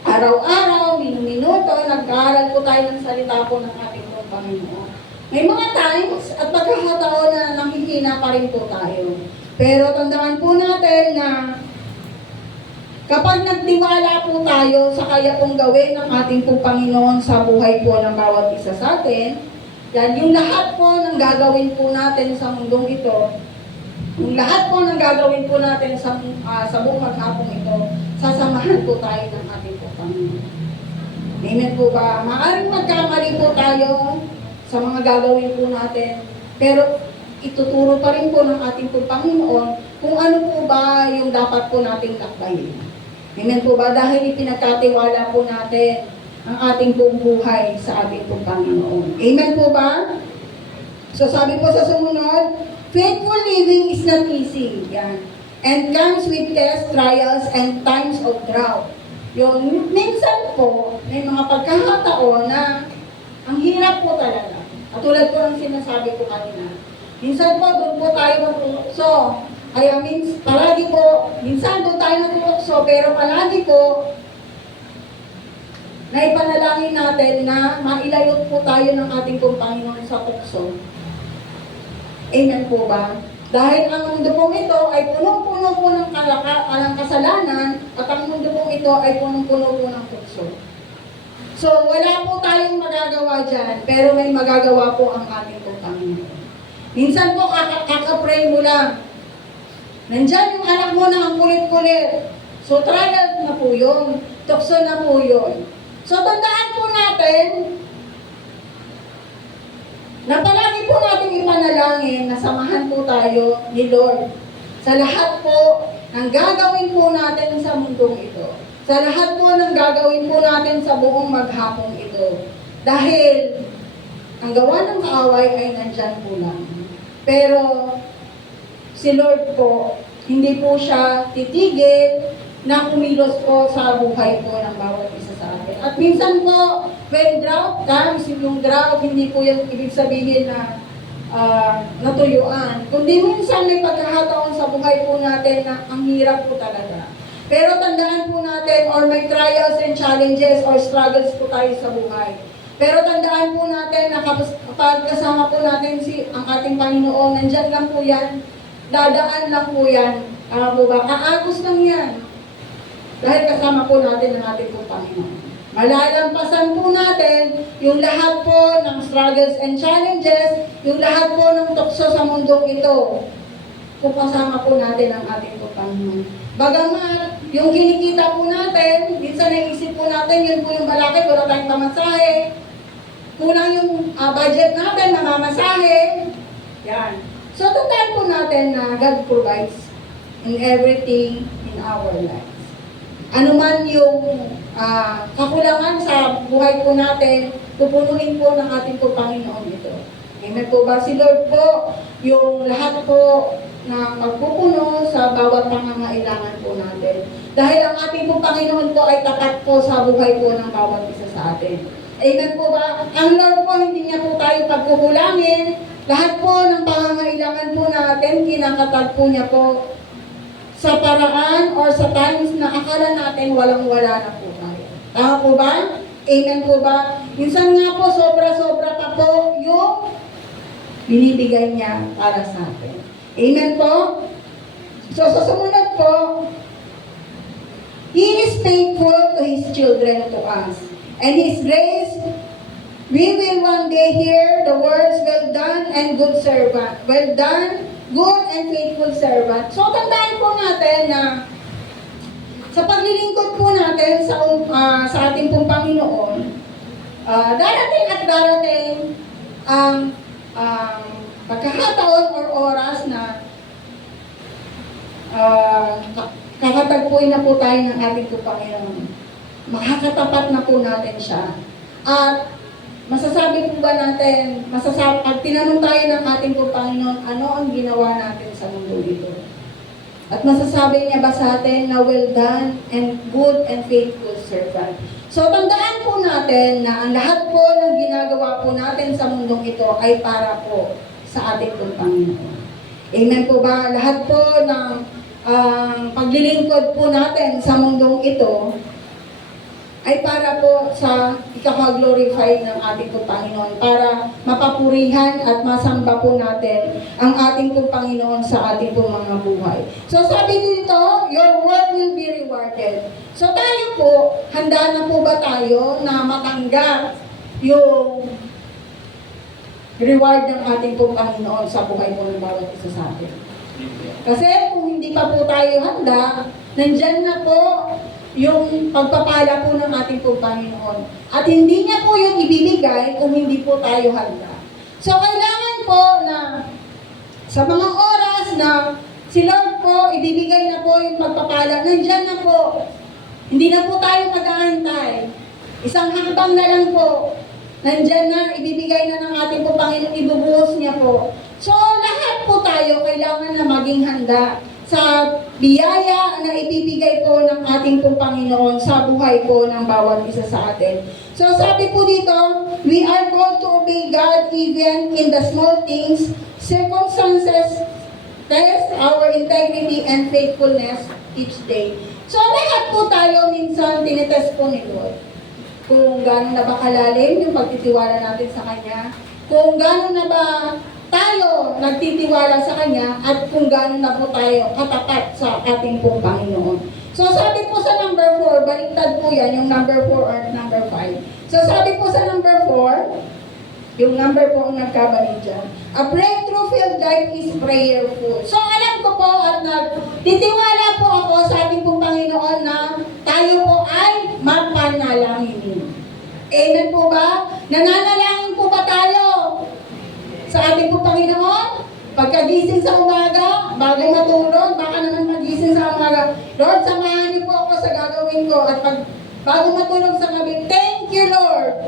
araw-araw, minuto, nag-aaral po tayo ng salita po ng ating po Panginoon. May mga times at pagkakataon na nanghihina pa rin po tayo. Pero tandaan po natin na kapag nagtiwala po tayo sa kaya pong gawin ng ating po Panginoon sa buhay po ng bawat isa sa atin, yan, yung lahat po ng gagawin po natin sa mundong ito, yung lahat po ng gagawin po natin sa buong maghapong ito, sasamahan po tayo ng ating po Panginoon. Amen po ba? Maaaring magkamali po tayo sa mga gagawin po natin, pero ituturo pa rin po ng ating po Panginoon kung ano po ba yung dapat po nating lakbayin. Amen po ba? Dahil ipinagkatiwala po natin ang ating pong buhay sa ating pong Panginoon. Amen po ba? So sabi po sa sumunod, faithful living is not easy. Yan. And comes with tests, trials, and times of drought. Yung minsan po, may mga pagkakataon na ang hirap po talaga. Katulad po ng sinasabi ko kanina. Minsan po, doon po tayo magtulokso. Kaya palagi po, minsan doon tayo natulokso, pero palagi po, naipanalangin natin na mailayot po tayo ng ating pong Panginoon sa tukso. Amen po ba? Dahil ang mundo pong ito ay punong-puno po ng kasalanan at ang mundo pong ito ay punong-puno po ng tukso. So, wala po tayong magagawa dyan, pero may magagawa po ang ating pong Panginoon. Minsan po, kakapray mo lang. Nandyan yung anak mo na ang kulit-kulit. So, trial na po yun. Tukso na po yun. So, tandaan po natin na palagi po natin ipanalangin na samahan po tayo ni Lord sa lahat po ng gagawin po natin sa mundong ito. Sa lahat po ng gagawin po natin sa buong maghapong ito. Dahil ang gawa ng kaaway ay nandyan po lang. Pero si Lord po, hindi po siya titigil na kumilos po sa buhay po ng bawat isa sa atin. At minsan po, when drought comes, yung drought, hindi po yung ibig sabihin na natuyuan. Kundi minsan may pagkakataon sa buhay po natin na ang hirap po talaga. Pero tandaan po natin, or may trials and challenges or struggles po tayo sa buhay. Pero tandaan po natin na kapag kasama po natin ang ating Panginoon, nandyan lang po yan, dadaan lang po yan. Po ba? Aagos lang yan. Dahil kasama po natin ang ating po Panginoon. Malalampasan po natin yung lahat po ng struggles and challenges, yung lahat po ng tukso sa mundong ito. Kung kasama po natin ang ating po Panginoon. Bagamat, yung kinikita po natin, minsan naisip po natin, yun po yung malaki, wala tayong pamasahe. Kulang yung budget natin, mamamasahe. Yan. So, tandaan po natin na God provides in everything in our lives. Ano man yung kakulangan sa buhay po natin, pupunuin po ng ating po Panginoon ito. Amen po ba? Si Lord po, yung lahat po na magpupuno sa bawat pangangailangan po natin. Dahil ang ating pong Panginoon po ay tapat po sa buhay po ng bawat isa sa atin. Amen po ba? Ang Lord po, hindi niya po tayo pagkukulangin. Lahat po ng pangangailangan po natin, kinakatag po niya po sa paraan or sa times na akala natin walang-wala na po tayo. Tama po ba? Amen po ba? Minsan nga po, sobra-sobra pa po yung binibigay niya para sa atin. Amen po? So, sa sumunod po, He is faithful to His children, to us. And His grace, we will one day hear the words, well done and good servant. Well done, good and faithful servant. So, tandaan po natin na sa paglilingkod po natin sa ating pong Panginoon, darating at darating ang pagkakataon or oras na kakatagpuin na po tayo ng ating pong Panginoon. Makakatapat na po natin siya. At masasabi po ba natin, pag tinanong tayo ng ating pong Panginoon, ano ang ginawa natin sa mundo ito? At masasabi niya ba sa atin na well done and good and faithful servant? So, tandaan po natin na ang lahat po ng ginagawa po natin sa mundong ito ay para po sa ating pong Panginoon. Amen po ba? Lahat po ng paglilingkod po natin sa mundong ito ay para po sa ikaka-glorify ng ating pong Panginoon, para mapapurihan at masamba po natin ang ating pong Panginoon sa ating pong mga buhay. So sabi dito, your work will be rewarded. So tayo po, handa na po ba tayo na matanggap yung reward ng ating pong Panginoon sa buhay po ng bawat isa sa atin? Kasi kung hindi pa po tayo handa, nandyan na po yung pagpapala po ng ating pong Panginoon. At hindi niya po yung ibibigay kung hindi po tayo handa. So, kailangan po na sa mga oras na si Lord po, ibibigay na po yung pagpapala, nandyan na po. Hindi na po tayo mag-aantay. Isang hakbang na lang po. Nandyan na, ibibigay na ng ating pong Panginoon, ibubuhos niya po. So, lahat po tayo kailangan na maging handa sa biyaya na ibibigay po ng ating pong Panginoon sa buhay po ng bawat isa sa atin. So sabi po dito, we are called to obey God even in the small things. Circumstances test our integrity and faithfulness each day. So lahat po tayo minsan tinitest po ni Lord. Kung gano'n na ba kalalim yung pagtitiwala natin sa Kanya, kung gano'n na ba tayo nagtitiwala sa Kanya, at kung gano'n na po tayo katapat sa ating pong Panginoon. So sabi po sa number 4, baliktad po yan, yung number 4 or number 5. So sabi po sa number 4, yung number po ang nagkabalik dyan, a breakthrough-filled life is prayerful. So alam ko po at nagtitiwala po ako sa ating pong Panginoon na tayo po ay mapanalangin. Amen po ba? Nananalangin po ba tayo sa ating pong Panginoon? Pagkagising sa umaga, bago matulog, baka naman magising sa umaga, Lord, samahan niyo po ako sa gagawin ko. At bago matulog sa gabi, thank you, Lord.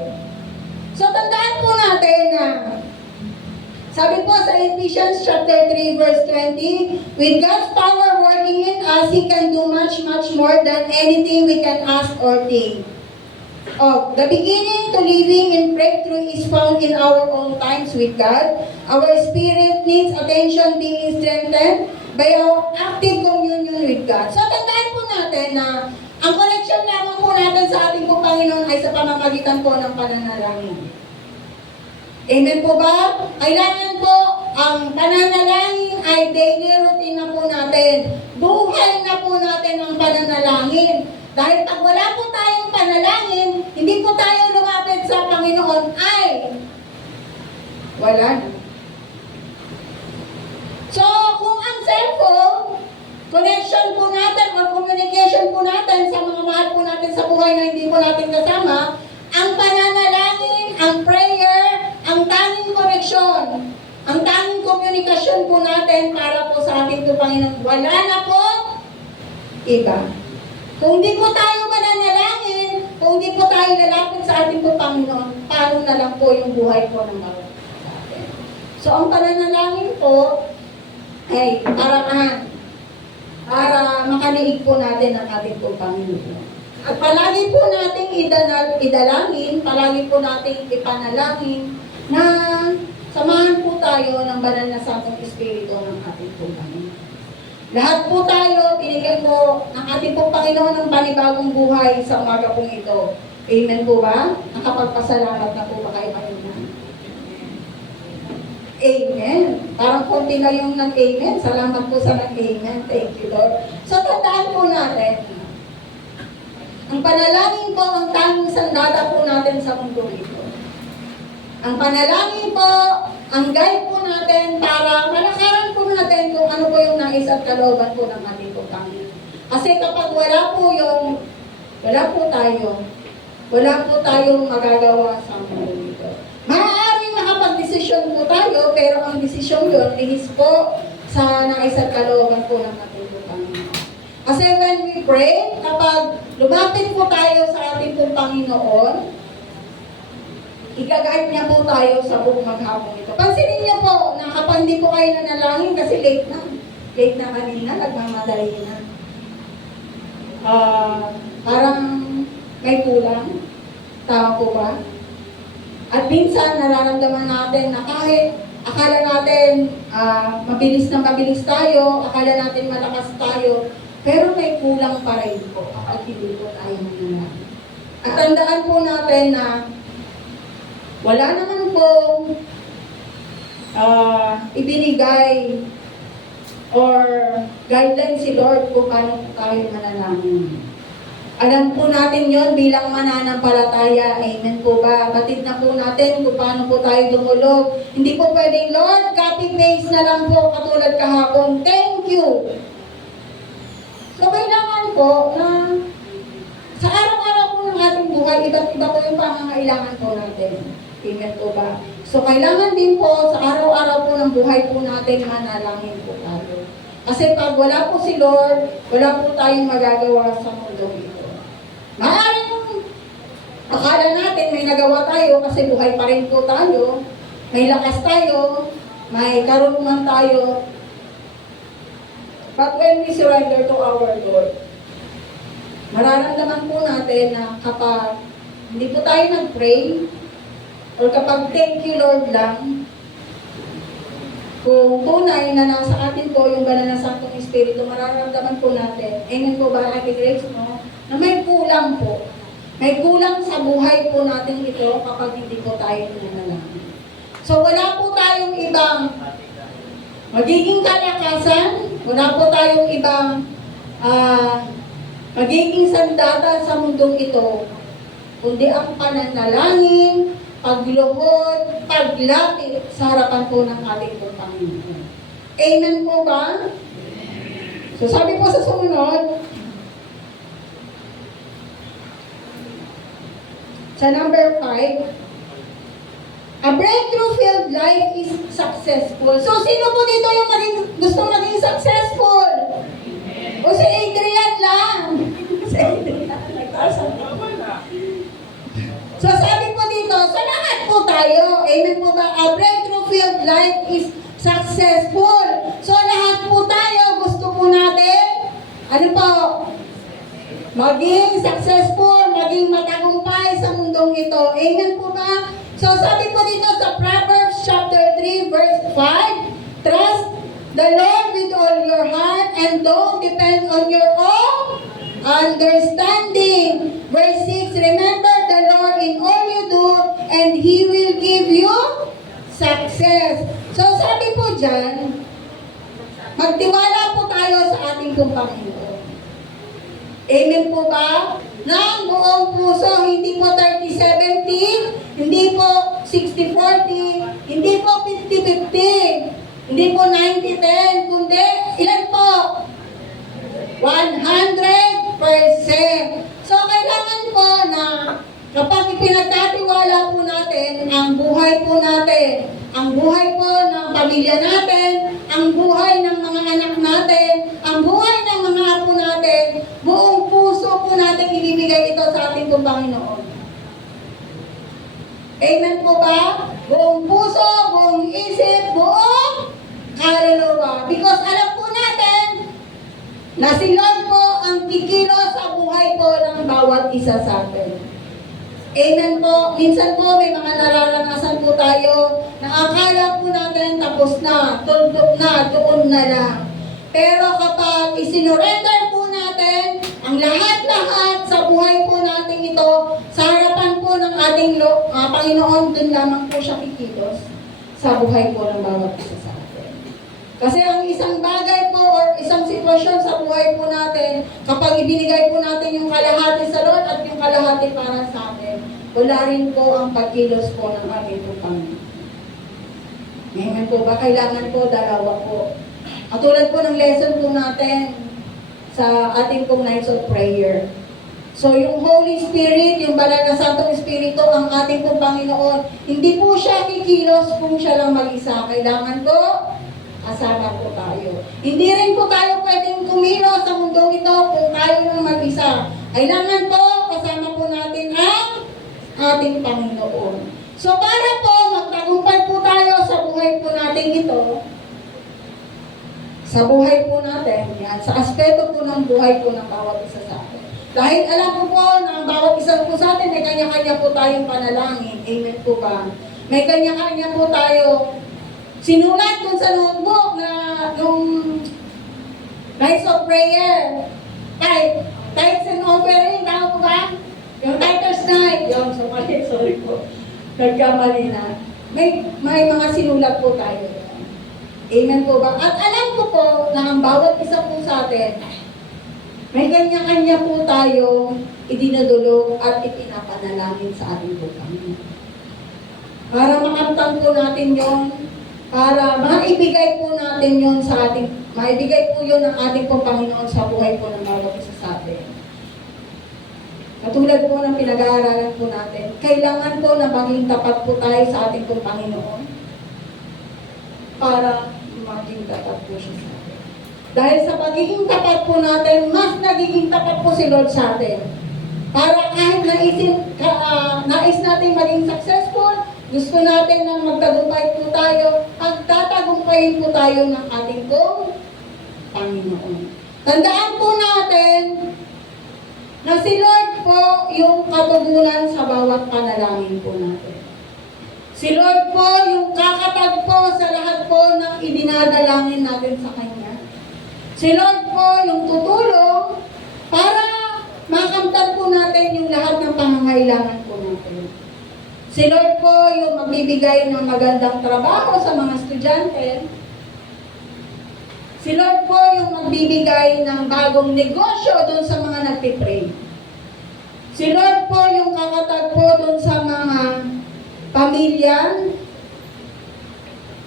So, tandaan po natin na, sabi po sa Ephesians chapter 3, verse 20, with God's power working in us, He can do much, much more than anything we can ask or think. Oh, the beginning to living in breakthrough is found in our own times with God. Our spirit needs attention being strengthened by our active communion with God. So, tandaan po natin na ang connection lamang po natin sa ating pong Panginoon ay sa pamamagitan po ng pananalangin. Amen po ba? Kailangan po ang pananalangin ay daily routine na po natin. Buhay na po natin ang pananalangin. Dahil pag wala po tayong panalangin, hindi po tayo lumapit sa Panginoon ay wala na. So, kung ang cellphone, connection po natin or communication po natin sa mga mahal po natin sa buhay na hindi po natin kasama, ang pananalangin, ang prayer, ang tanging connection, ang tanging komunikasyon po natin para po sa ating Panginoon, wala na po iba. Kung di po tayo mananalangin, kung di po tayo lalapit sa ating po Panginoon, paano na lang po yung buhay po ng bawat sa atin. So, ang pananalangin po ay paraan para makaliig po natin ang ating po Panginoon. At palagi po nating idalangin, palagi po nating ipanalangin na samahan po tayo ng banal na Santong Espiritu ng ating po Panginoon. Lahat po tayo, binigyan po ng ating po Panginoon ng panibagong buhay sa umaga pong ito. Amen po ba? Nakapagpasalamat na po ba kayo ngayon? Amen. Parang konti na yung nag-amen. Salamat po sa nag-amen. Thank you, Lord. So, tandaan po natin, ang panalangin po ang tanging sandata po natin sa mundo ito. Ang panalangin po, ang guide po natin para malakaran po natin kung ano po yung nais at kalooban po ng ating po Panginoon. Kasi kapag wala po tayong magagawa sa mundo ito. Maaaring makapag-desisyon po tayo, pero ang desisyon yun, lihis po sa nais at kalooban po ng ating po Panginoon. Kasi when we pray, kapag lumapit po tayo sa ating po Panginoon, igagayad niya po tayo sa buong maghapon ito. Pansinin niyo po na kapag hindi po kayo nanalangin kasi late na kanina, nagmamadali na. Parang may kulang. Tama po ba? At minsan nararamdaman natin na kahit akala natin mabilis na mabilis tayo, akala natin malakas tayo, pero may kulang pa rin po kapag hindi po tayo nanalangin. At tandaan po natin na wala naman pong ibinigay or guideline si Lord kung paano tayo manalangin. Alam po natin yon bilang mananampalataya. Amen po ba? Batid na po natin kung paano po tayo dumulog. Hindi po pwedeng, Lord, copy-paste na lang po katulad kahapon. Thank you. So, kailangan po na sa araw-araw po ng ating buhay, iba't iba po yung pangangailangan po natin. Amen po ba? So, kailangan din po sa araw-araw po ng buhay po natin manalangin po tayo. Kasi pag wala po si Lord, wala po tayong magagawa sa mundo ito. Maaaring akala natin may nagawa tayo kasi buhay pa rin po tayo, may lakas tayo, may karunungan tayo. But when we surrender to our Lord, mararamdaman po natin na kapag hindi po tayo nag-pray, or kapag thank you Lord lang, kung tunay na nasa atin po yung banal na Santong Espiritu, mararamdaman po natin, amen po ba, Ate Grace, no? Na may kulang po. May kulang sa buhay po natin ito kapag hindi po tayo nanalangin. So wala po tayong ibang magiging kalakasan, wala po tayong ibang magiging sandata sa mundong ito, kundi ang pananalangin, pagluhod, paglapit sa harapan po ng ating po Panginoon. Amen po ba? So sabi po sa sumunod, sa number 5, a breakthrough-filled life is successful. So sino po dito yung gustong maging successful? O si Adrian lang? Si Adrian, So sabi po dito, sa lahat po tayo, amen po ba? A breakthrough-filled life is successful. So lahat po tayo, gusto po natin, ano po? Maging successful, maging matagumpay sa mundong ito. Amen po ba? So sabi po dito sa Proverbs chapter 3 verse 5, trust the Lord with all your heart and don't depend on your own understanding. Verse 6, remember the Lord in all you do and He will give you success. So sabi po dyan, magtiwala po tayo sa ating Panginoon. Amen po ba? Ng buong puso, hindi po 30-70, hindi po 60-40, hindi po 50-50, hindi po 90-10, kundi ilan po? 100%. So, kailangan po na kapag ipinagkatiwala po natin ang buhay po natin, ang buhay po ng pamilya natin, ang buhay ng mga anak natin, ang buhay ng mga apo natin, buong puso po natin ibibigay ito sa ating Panginoon. Amen po ba? Buong puso, buong isip, buong Kaluluwa. Because alam po natin na si Lord po ang kikilos sa buhay po ng bawat isa sa atin. Amen po. Minsan po may mga nararanasan po tayo na akala po natin tapos na, tuldok na, doon na lang. Pero kapag isinorender po natin ang lahat-lahat sa buhay po natin ito, sa harapan po ng ating Panginoon, dun lamang po siya kikilos sa buhay po ng bawat isa sa atin. Kasi ang isang bagay po or isang sitwasyon sa buhay po natin, kapag ibinigay po natin yung kalahati sa Lord at yung kalahati para sa atin, wala rin po ang pagkilos po ng ating Panginoon. Ngayon po ba, kailangan po dalawa po. Katulad po ng lesson po natin sa ating pong nights of prayer. So yung Holy Spirit, yung Banal na Santong Espiritu, ang ating pong Panginoon, hindi po siya kikilos kung siya lang mag-isa. Kailangan po, kasama po tayo. Hindi rin po tayo pwedeng kumilos sa mundong ito kung tayo lang mag-isa. Kailangan po, kasama po natin ang ating Panginoon. So para po magtagumpay po tayo sa buhay po natin ito, sa buhay po natin, yan, sa aspeto po ng buhay po ng bawat isa sa atin. Dahil alam ko po na ang bawat isa po sa atin, may kanya-kanya po tayong panalangin. Amen po ba? May kanya-kanya po tayo sinulat dun sa notebook na yung nights of prayer. Tithes and offering, tama po ba? Yung tithes night. Yung, sorry po. Nagkamali na. May mga sinulat po tayo. Amen po ba? At alam ko po na ang bawat isa po sa atin, may kanya-kanya po tayo idinudulog at ipinapanalangin sa ating po kami. Para makamtan po natin yon, para maibigay po natin yon sa ating, maibigay po yon ng ating po Panginoon sa buhay po ng bawat isa sa atin. Katulad po ng pinag-aaralan po natin, kailangan po na maging tapat po tayo sa ating po Panginoon para maging tapat po siya sa atin. Dahil sa pagiging tapat po natin, mas nagiging tapat po si Lord sa atin. Para kahit nais natin maging successful, gusto natin na magtagumpay po tayo, pagtatagumpayin po tayo ng ating pong Panginoon. Tandaan po natin na si Lord po yung katugunan sa bawat panalangin po natin. Si Lord po yung kakatag po sa lahat po ng idinadalangin natin sa Kanya. Si Lord po yung tutulong para makamtan po natin yung lahat ng pangangailangan po natin. Si Lord po yung magbibigay ng magandang trabaho sa mga estudyante. Si Lord po yung magbibigay ng bagong negosyo doon sa mga nagpipray. Si Lord po yung kakatag po doon sa mga pamilya.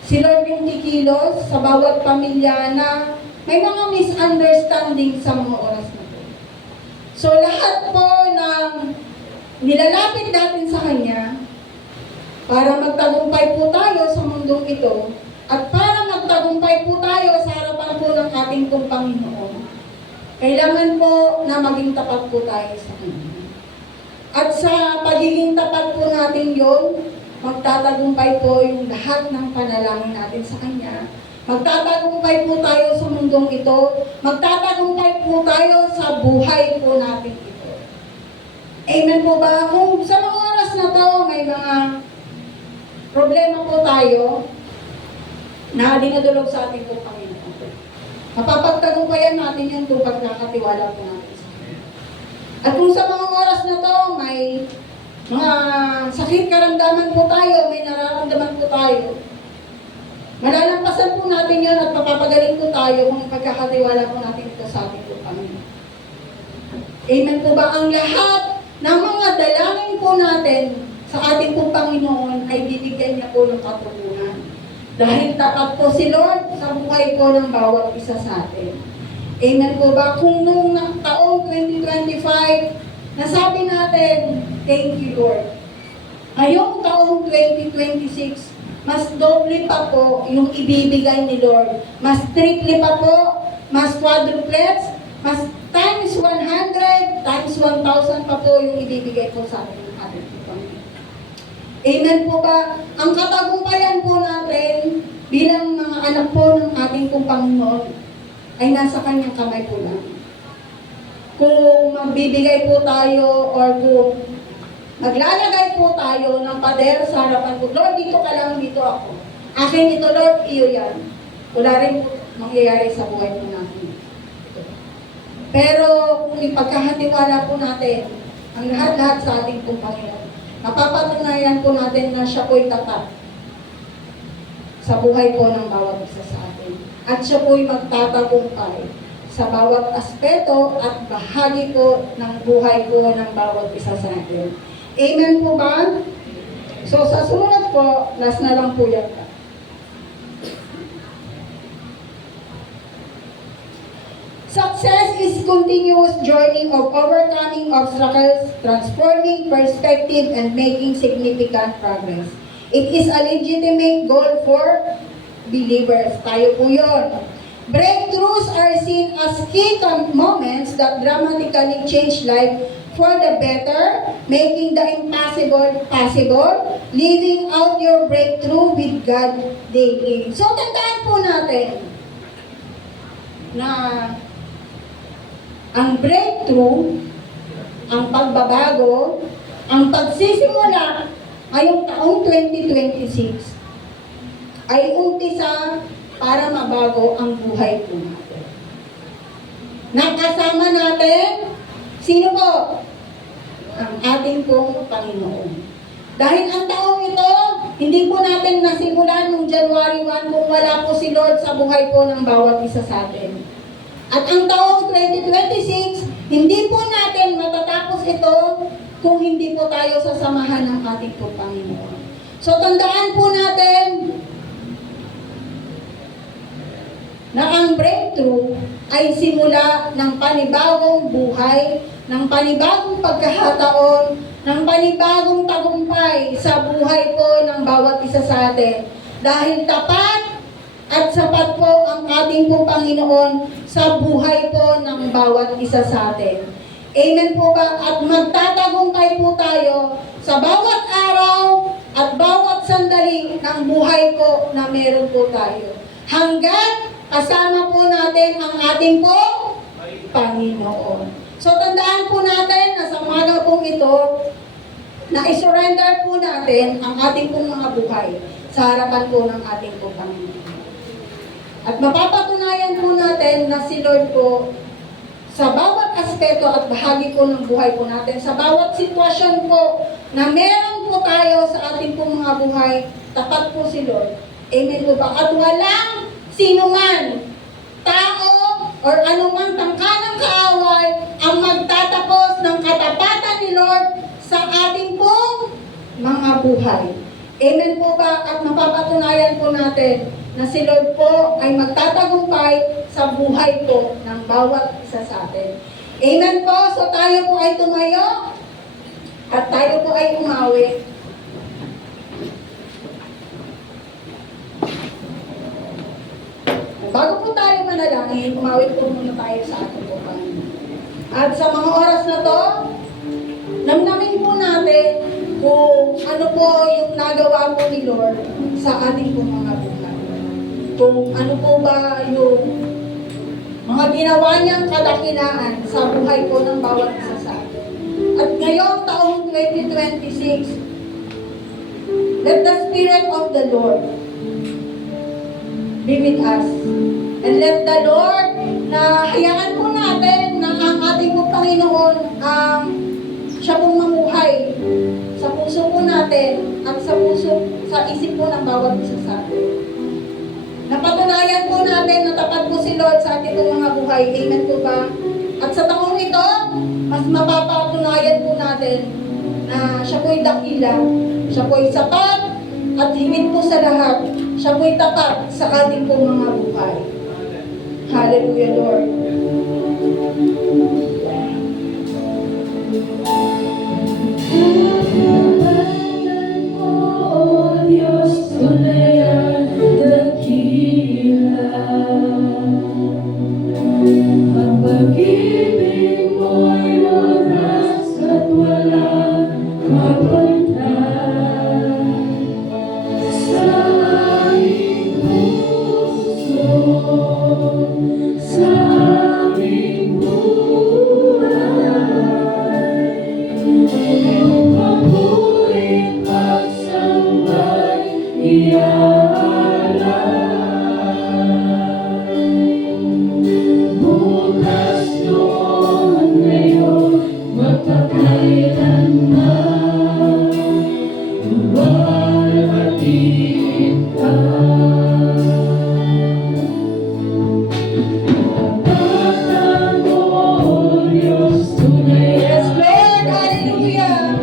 Si Lord yung kikilos sa bawat pamilya na may mga misunderstanding sa mga oras na po. So lahat po ng nilalapit natin sa Kanya para magtagumpay po tayo sa mundong ito at para magtagumpay po tayo sa harapan po ng ating pong Panginoon, kailangan po na maging tapat po tayo sa Kanya. At sa pagiging tapat po natin yon, magtatagumpay po yung lahat ng panalangin natin sa Kanya. Magtatagumpay po tayo sa mundong ito. Magtatagumpay po tayo sa buhay po natin ito. Amen po ba? Kung sa mga oras na to, may mga problema po tayo na dinadulog sa ating po Panginoon. Mapapagtagumpayan natin yan kung pagkakatiwala po natin sa Kanya. At kung sa mga oras na to, may mga sakit karamdaman po tayo, may nararamdaman po tayo, malalampasan po natin yun at mapapagaling po tayo kung pagkakatiwala po natin ito sa ating po Panginoon. Amen po ba? Ang lahat ng mga dalangin po natin sa ating po Panginoon ay bibigyan niya po ng katugunan. Dahil tapat po si Lord sa buhay po ng bawat isa sa atin. Amen po ba? Kung nung taong 2025, nasabi natin, thank you Lord. Ngayong taong 2026, mas doble pa po yung ibibigay ni Lord. Mas triple pa po, mas quadruplets, mas times 100, times 1,000 pa po yung ibibigay po sa atin ng ating Panginoon. Amen po ba? Ang katagumpayan po natin bilang mga anak po ng ating pong Panginoon ay nasa kanyang kamay po lang. Kung magbibigay po tayo or kung maglalagay po tayo ng pader sa harapan ko, Lord, dito ka lang, dito ako. Akin ito, Lord, iyo yan. Wala rin po mangyayari sa buhay po natin. Pero kung ipagkahatiwala po natin ang lahat-lahat sa ating pong Panginoon, mapapatunayan po natin na siya po'y tapat sa buhay po ng bawat isa sa atin. At siya po'y magtatagumpay sa bawat aspeto at bahagi po ng buhay po ng bawat isa sa atin. Amen po ba? So sa sumunod po, last na lang po yan. Success is continuous journey of overcoming obstacles, transforming perspective, and making significant progress. It is a legitimate goal for believers. Tayo po yun. Breakthroughs are seen as key moments that dramatically change life for the better, making the impossible possible, living out your breakthrough with God daily. So, tandaan po natin na ang breakthrough, ang pagbabago, ang pagsisimula ngayong taong 2026 ay umpisa para mabago ang buhay po natin. Nakasama natin, sino po? Ang ating pong Panginoon. Dahil ang taong ito, hindi po natin nasimulan noong January 1 kung wala po si Lord sa buhay po ng bawat isa sa atin. At ang taong 2026, hindi po natin matatapos ito kung hindi po tayo sasamahan ng ating po Panginoon. So tandaan po natin na ang breakthrough ay simula ng panibagong buhay, ng panibagong pagkakataon, ng panibagong tagumpay sa buhay po ng bawat isa sa atin. Dahil tapat at sapat po ang ating pong Panginoon sa buhay po ng bawat isa sa atin. Amen po ba? At magtatagumpay po tayo sa bawat araw at bawat sandali ng buhay po na meron po tayo. Hanggat kasama po natin ang ating pong Panginoon. So tandaan po natin na sa umaga pong ito, na isurrender po natin ang ating pong mga buhay sa harapan po ng ating pong Panginoon. At mapapatunayan po natin na si Lord po sa bawat aspeto at bahagi po ng buhay po natin, sa bawat sitwasyon po na meron po tayo sa ating pong mga buhay, tapat po si Lord. Amen po ba? At walang sino man, tao, or anumang tangkanang kaaway ang magtatapos ng katapatan ni Lord sa ating pong mga buhay. Amen po ba? At mapapatunayan po natin na si Lord po ay magtatagumpay sa buhay po ng bawat isa sa atin. Amen po. So tayo po ay tumayo at tayo po ay umawi. Bago po tayo manalangin, umawit po muna tayo sa ating po Panginoon. At sa mga oras na to, namnamin po natin kung ano po yung nagawa po ni Lord sa ating po mga buhay. Kung ano po ba yung mga ginawa niyang kadakilaan sa buhay po ng bawat isa sa atin. At ngayong taong 2026, let the Spirit of the Lord be with us. And let the Lord, na hayaan po natin na ang ating po Panginoon ang siya pong mamuhay sa puso po natin at sa puso, sa isip po ng bawat isa sa atin. Napatunayan po natin na tapat po si Lord sa ating pong mga buhay. Amen po ba? At sa taong ito, mas mapapatunayan po natin na siya po'y dakila, siya po'y sapat, at higit po sa lahat, siya po'y tapat sa ating pong mga buhay. Hallelujah, Lord. Pag-ibig mo'y wagas at walang kapantay sa aming puso. Bukas noon ngayon, magpakailanman, luwalhatiin ka. Tapat mo, Diyos, tunay Yes, Lord. Hallelujah.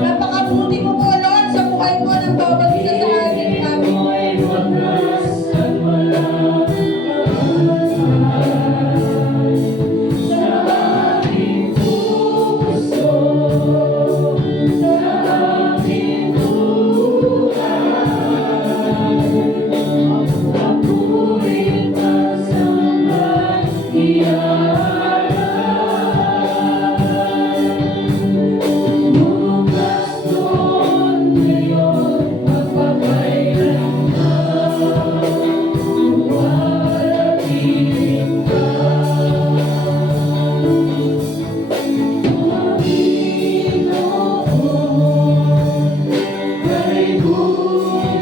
Napakabuti mo po, Lord, sa buhay mo ng bawat isa sa atin. Amen. mo'y wagas at walang kasalan. Sa aking puso, sa aking buhay, ako'y pasamahiyaran. Bukas noon ngayon, magpakailanman, luwalhatiin ka. Panginoon, kay buti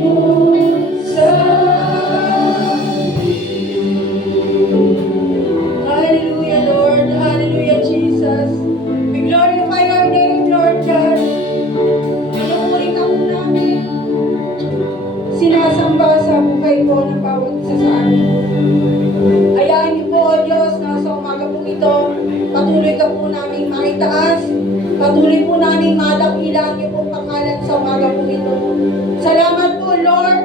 mo sa Hallelujah, Lord. Hallelujah, Jesus. We glorify your name, Lord God. Pinupuri ka po namin. Sinasamba sa buhay po ng bawat isa sa amin. Ayahin niyo po, O Diyos, na sa umaga po ito, patuloy ka po namin maitaas. Patuloy po namin madakilan niyo po pangalan sa umaga po ito. Salamat po, Lord.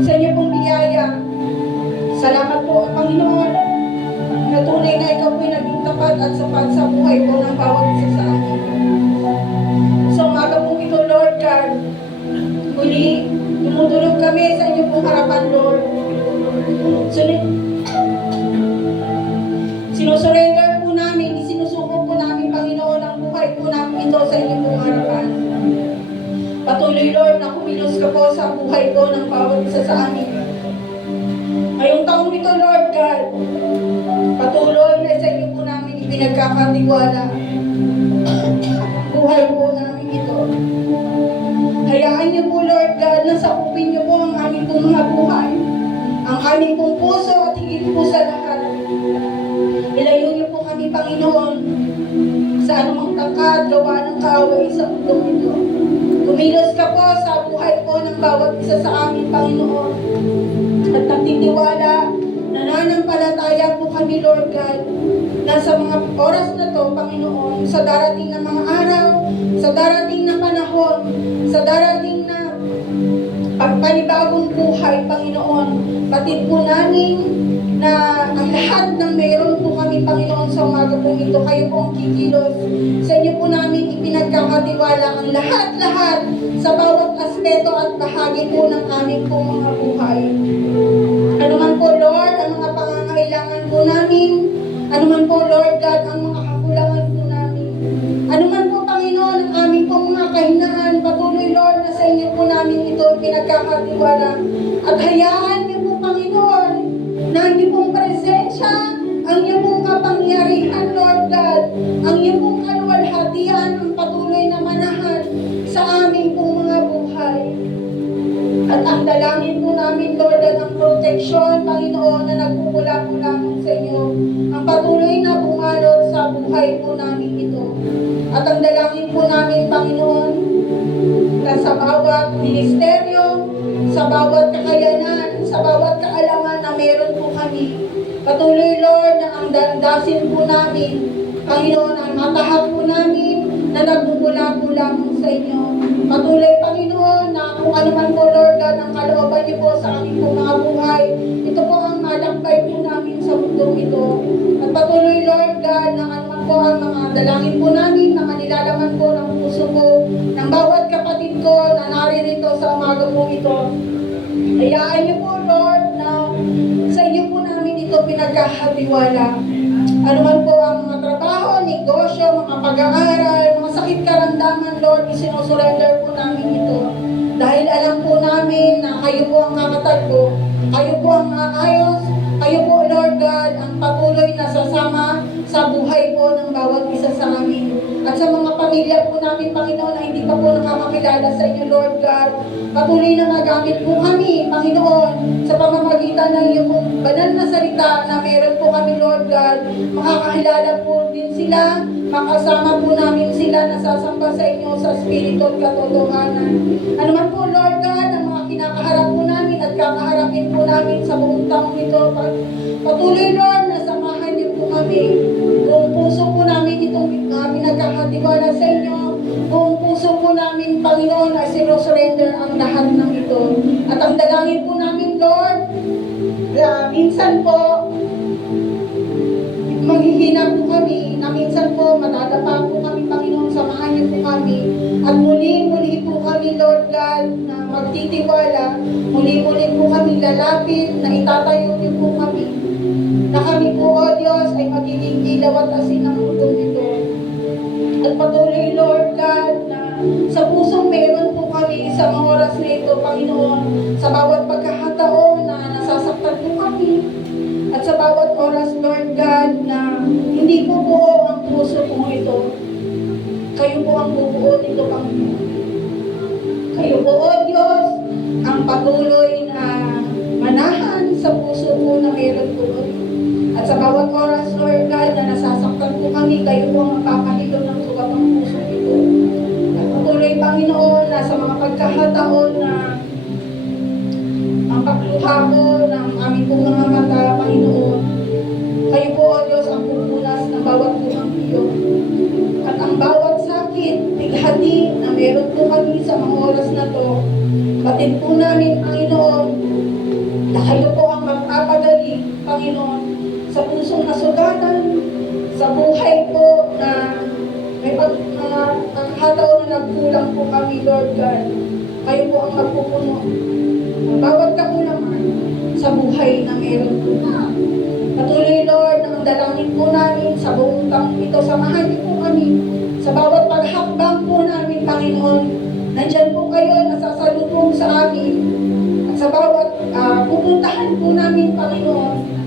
Sa inyo pong biyaya. Salamat po, Panginoon, na tunay na ikaw po'y naging tapat at sapat sa buhay po ng bawat isa sa amin. Sa umaga po ito, Lord God, muli, tumutulog kami sa inyo pong harapan, Lord. Sinusurrender po namin, isinusuko po namin, Panginoon, ang buhay po namin ito sa inyo pong harapan. Patuloy, Lord, na kumilos ka po sa buhay po ng bawat isa sa amin. Ngayong taong ito, Lord God, patuloy na sa inyo po namin ipinagkakatiwala. Buhay po namin ito. Hayaan niyo po, Lord God, na sakupin niyo po ang aming pong mga buhay, ang aming pong puso at higit po sa lahat. Ilayo niyo po kami, Panginoon, sa anumang tangkad, gawa ng kaaway sa mundo ito. Kumilos ka po sa buhay buhay po ng bawat isa sa amin, Panginoon. At nagtitiwala, nananampalataya po kami, Lord God, na sa mga oras na to, Panginoon, sa darating na mga araw, sa darating na panahon, sa darating na pagpanibagong buhay, Panginoon, batid po namin na ang lahat ng mayroon po kami, Panginoon, sa umaga po ito, kayo po ang kikilos. Sa inyo po namin ipinagkakatiwala ang lahat-lahat sa bawat aspeto at bahagi po ng aming po mga buhay. Ano man po, Lord, ang mga pangangailangan po namin, ano man po, Lord God, ang mga kakulangan po namin, ano man po, Panginoon, ang aming po mga kahinaan, patuloy, Lord, na sa inyo po namin ito pinagkakatiwala. At hayaan niyo po, Panginoon, na ang iyong pong presensya, ang iyong pong kapangyarihan, Lord God, ang iyong pong kaluwalhatian, ang patuloy na manahan sa aming pong mga buhay. At ang dalangin po namin, Lord, at ang proteksyon, Panginoon, na nagmumula po lamang sa inyo, ang patuloy na bumalot sa buhay po namin ito. At ang dalangin po namin, Panginoon, na sa bawat ministeryo, sa bawat kakayanan, sa bawat kaalaman na meron po kami, patuloy, Lord, na ang dandasin po namin, Panginoon, ang matahak po namin, na nagmumula po lamang sa inyo. Patuloy, Panginoon, na kung ano man po, Lord God, ang kalooban niyo po sa aming po mga buhay, ito po ang malakbay po namin sa mundong ito. At patuloy, Lord God, na ano man po ang mga dalangin po namin, mga nilalaman po ng puso ko, ng bawat kapatid ko na naririto sa umaga po ito. Hayaan niyo po, Lord, na sa inyo po namin ito pinagkakatiwala. Ano man po ang mga trabaho, negosyo, mga pag-aaral, mga sakit karamdaman, Lord, isinusurrender po namin ito. Dahil alam po namin na kayo po ang kakatagpo, kayo po ang maayos, kayo po, Lord God, ang patuloy na sasama sa buhay po ng bawat isa sa amin. At sa mga pamilya po namin, Panginoon, na hindi pa po nakakakilala sa inyo, Lord God, patuloy na magamit po kami, Panginoon, sa pamamagitan ng iyong pong banal na salita na meron po kami, Lord God, makakakilala po din sila, makasama po namin sila na sasamba sa inyo sa Espiritu at katotohanan. Ano man po, Lord God, ang mga kinakaharap po namin at kakaharapin po namin sa buong taong ito, patuloy, Lord, na samahan niyo po kami. Buong puso po namin itong pinagkakatiwala sa inyo. Buong puso po namin, Panginoon, ay sinusurrender ang lahat ng ito. At ang dalangin po namin, Lord, minsan po, maghihina po kami, na minsan po, madadapa po kami, Panginoon, samahan niyo po kami. At muli-muli po kami, Lord God, na magtitiwala, muli-muli po kami lalapit, na itatayo niyo po kami. Na kami po, O Diyos, ay magiging ilaw at asin ng mundong ito. At patuloy, Lord God, na sa pusong meron po kami sa mga oras na ito, Panginoon, sa bawat pagkakataon na nasasaktan po kami, at sa bawat oras, Lord God, na hindi po buo ang puso po ito. Kayo po ang bubuo nito, Panginoon. Kayo po, O Diyos, ang patuloy na manahan sa puso po na meron po kami. At sa bawat oras, Lord God, na nasasaktan po kami, kayo po ang magpapahilo ng sugat ng puso nito. Patuloy, Panginoon, na sa mga pagkakataon na ang pagluha po ng aming pong mga mata, Panginoon, kayo po, O Diyos, ang pupunas ng bawat punang iyo. At ang bawat sakit, bighati na meron po kami sa mga oras na to, batid po namin, Panginoon, na kayo po ang magpapadali, Panginoon, sa pusong nasugatan, sa buhay po na may pagkakataon na nagkulang po kami, Lord God. Kayo po ang magpupuno ng bawat kakulangan sa buhay na meron po na. Patuloy, Lord, na ang dalangin po namin sa buong taong ito. Samahan niyo po kami sa bawat paghakbang po namin, Panginoon. Nandyan po kayo, nasasalubong sa amin. At sa bawat pupuntahan po namin, Panginoon,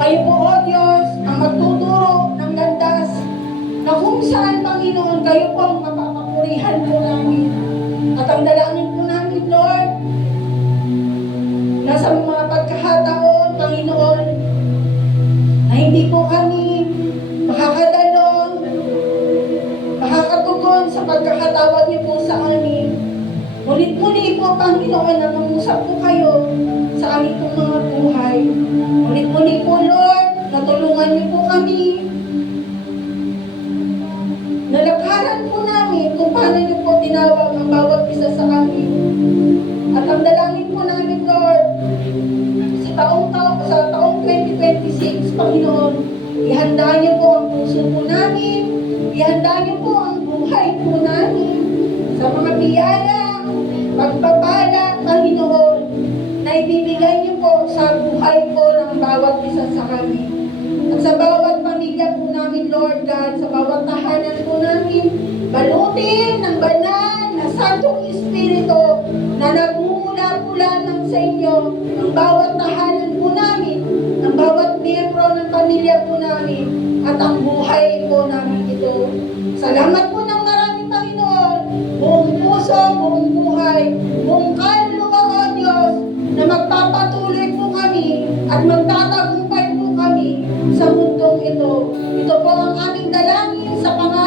kayo po, O Diyos, ang magtuturo ng landas na kung saan, Panginoon, kayo po ang mapapapurihan po namin. At ang dalangin po namin, Lord, na sa mga pagkakataon, Panginoon, na hindi po kami makakadalong, makakatugon sa pagkakatawag niyo po sa amin. Ulit-muli po, Panginoon, nangungusap po kayo sa aming pong mga buhay. Ulit-muli po, Lord, natulungan niyo po kami. Nalakaran po namin kung paano niyo po tinawag ang bawat isa sa amin. At ang dalangin po namin, Lord, sa taong 2026, Panginoon, ihanda niyo po ang puso po namin, ihanda niyo po ang buhay po namin sa mga biyaya, pagpapala, Panginoon, na ibibigay niyo po sa buhay po ng bawat isa sa kami. At sa bawat pamilya po namin, Lord God, sa bawat tahanan po namin, balutin ng banal na Santong Espiritu na nagmumula po lamang sa inyo ang bawat tahanan po namin, ang bawat miyembro ng pamilya po namin, at ang buhay po namin ito. Salamat po ng maraming, Panginoon, buong puso, buong buhay, buong kaluluwa, O Diyos, na magpapatuloy po kami at magtatagumpay po kami sa mundong ito. Ito po ang aming dalangin sa pangalan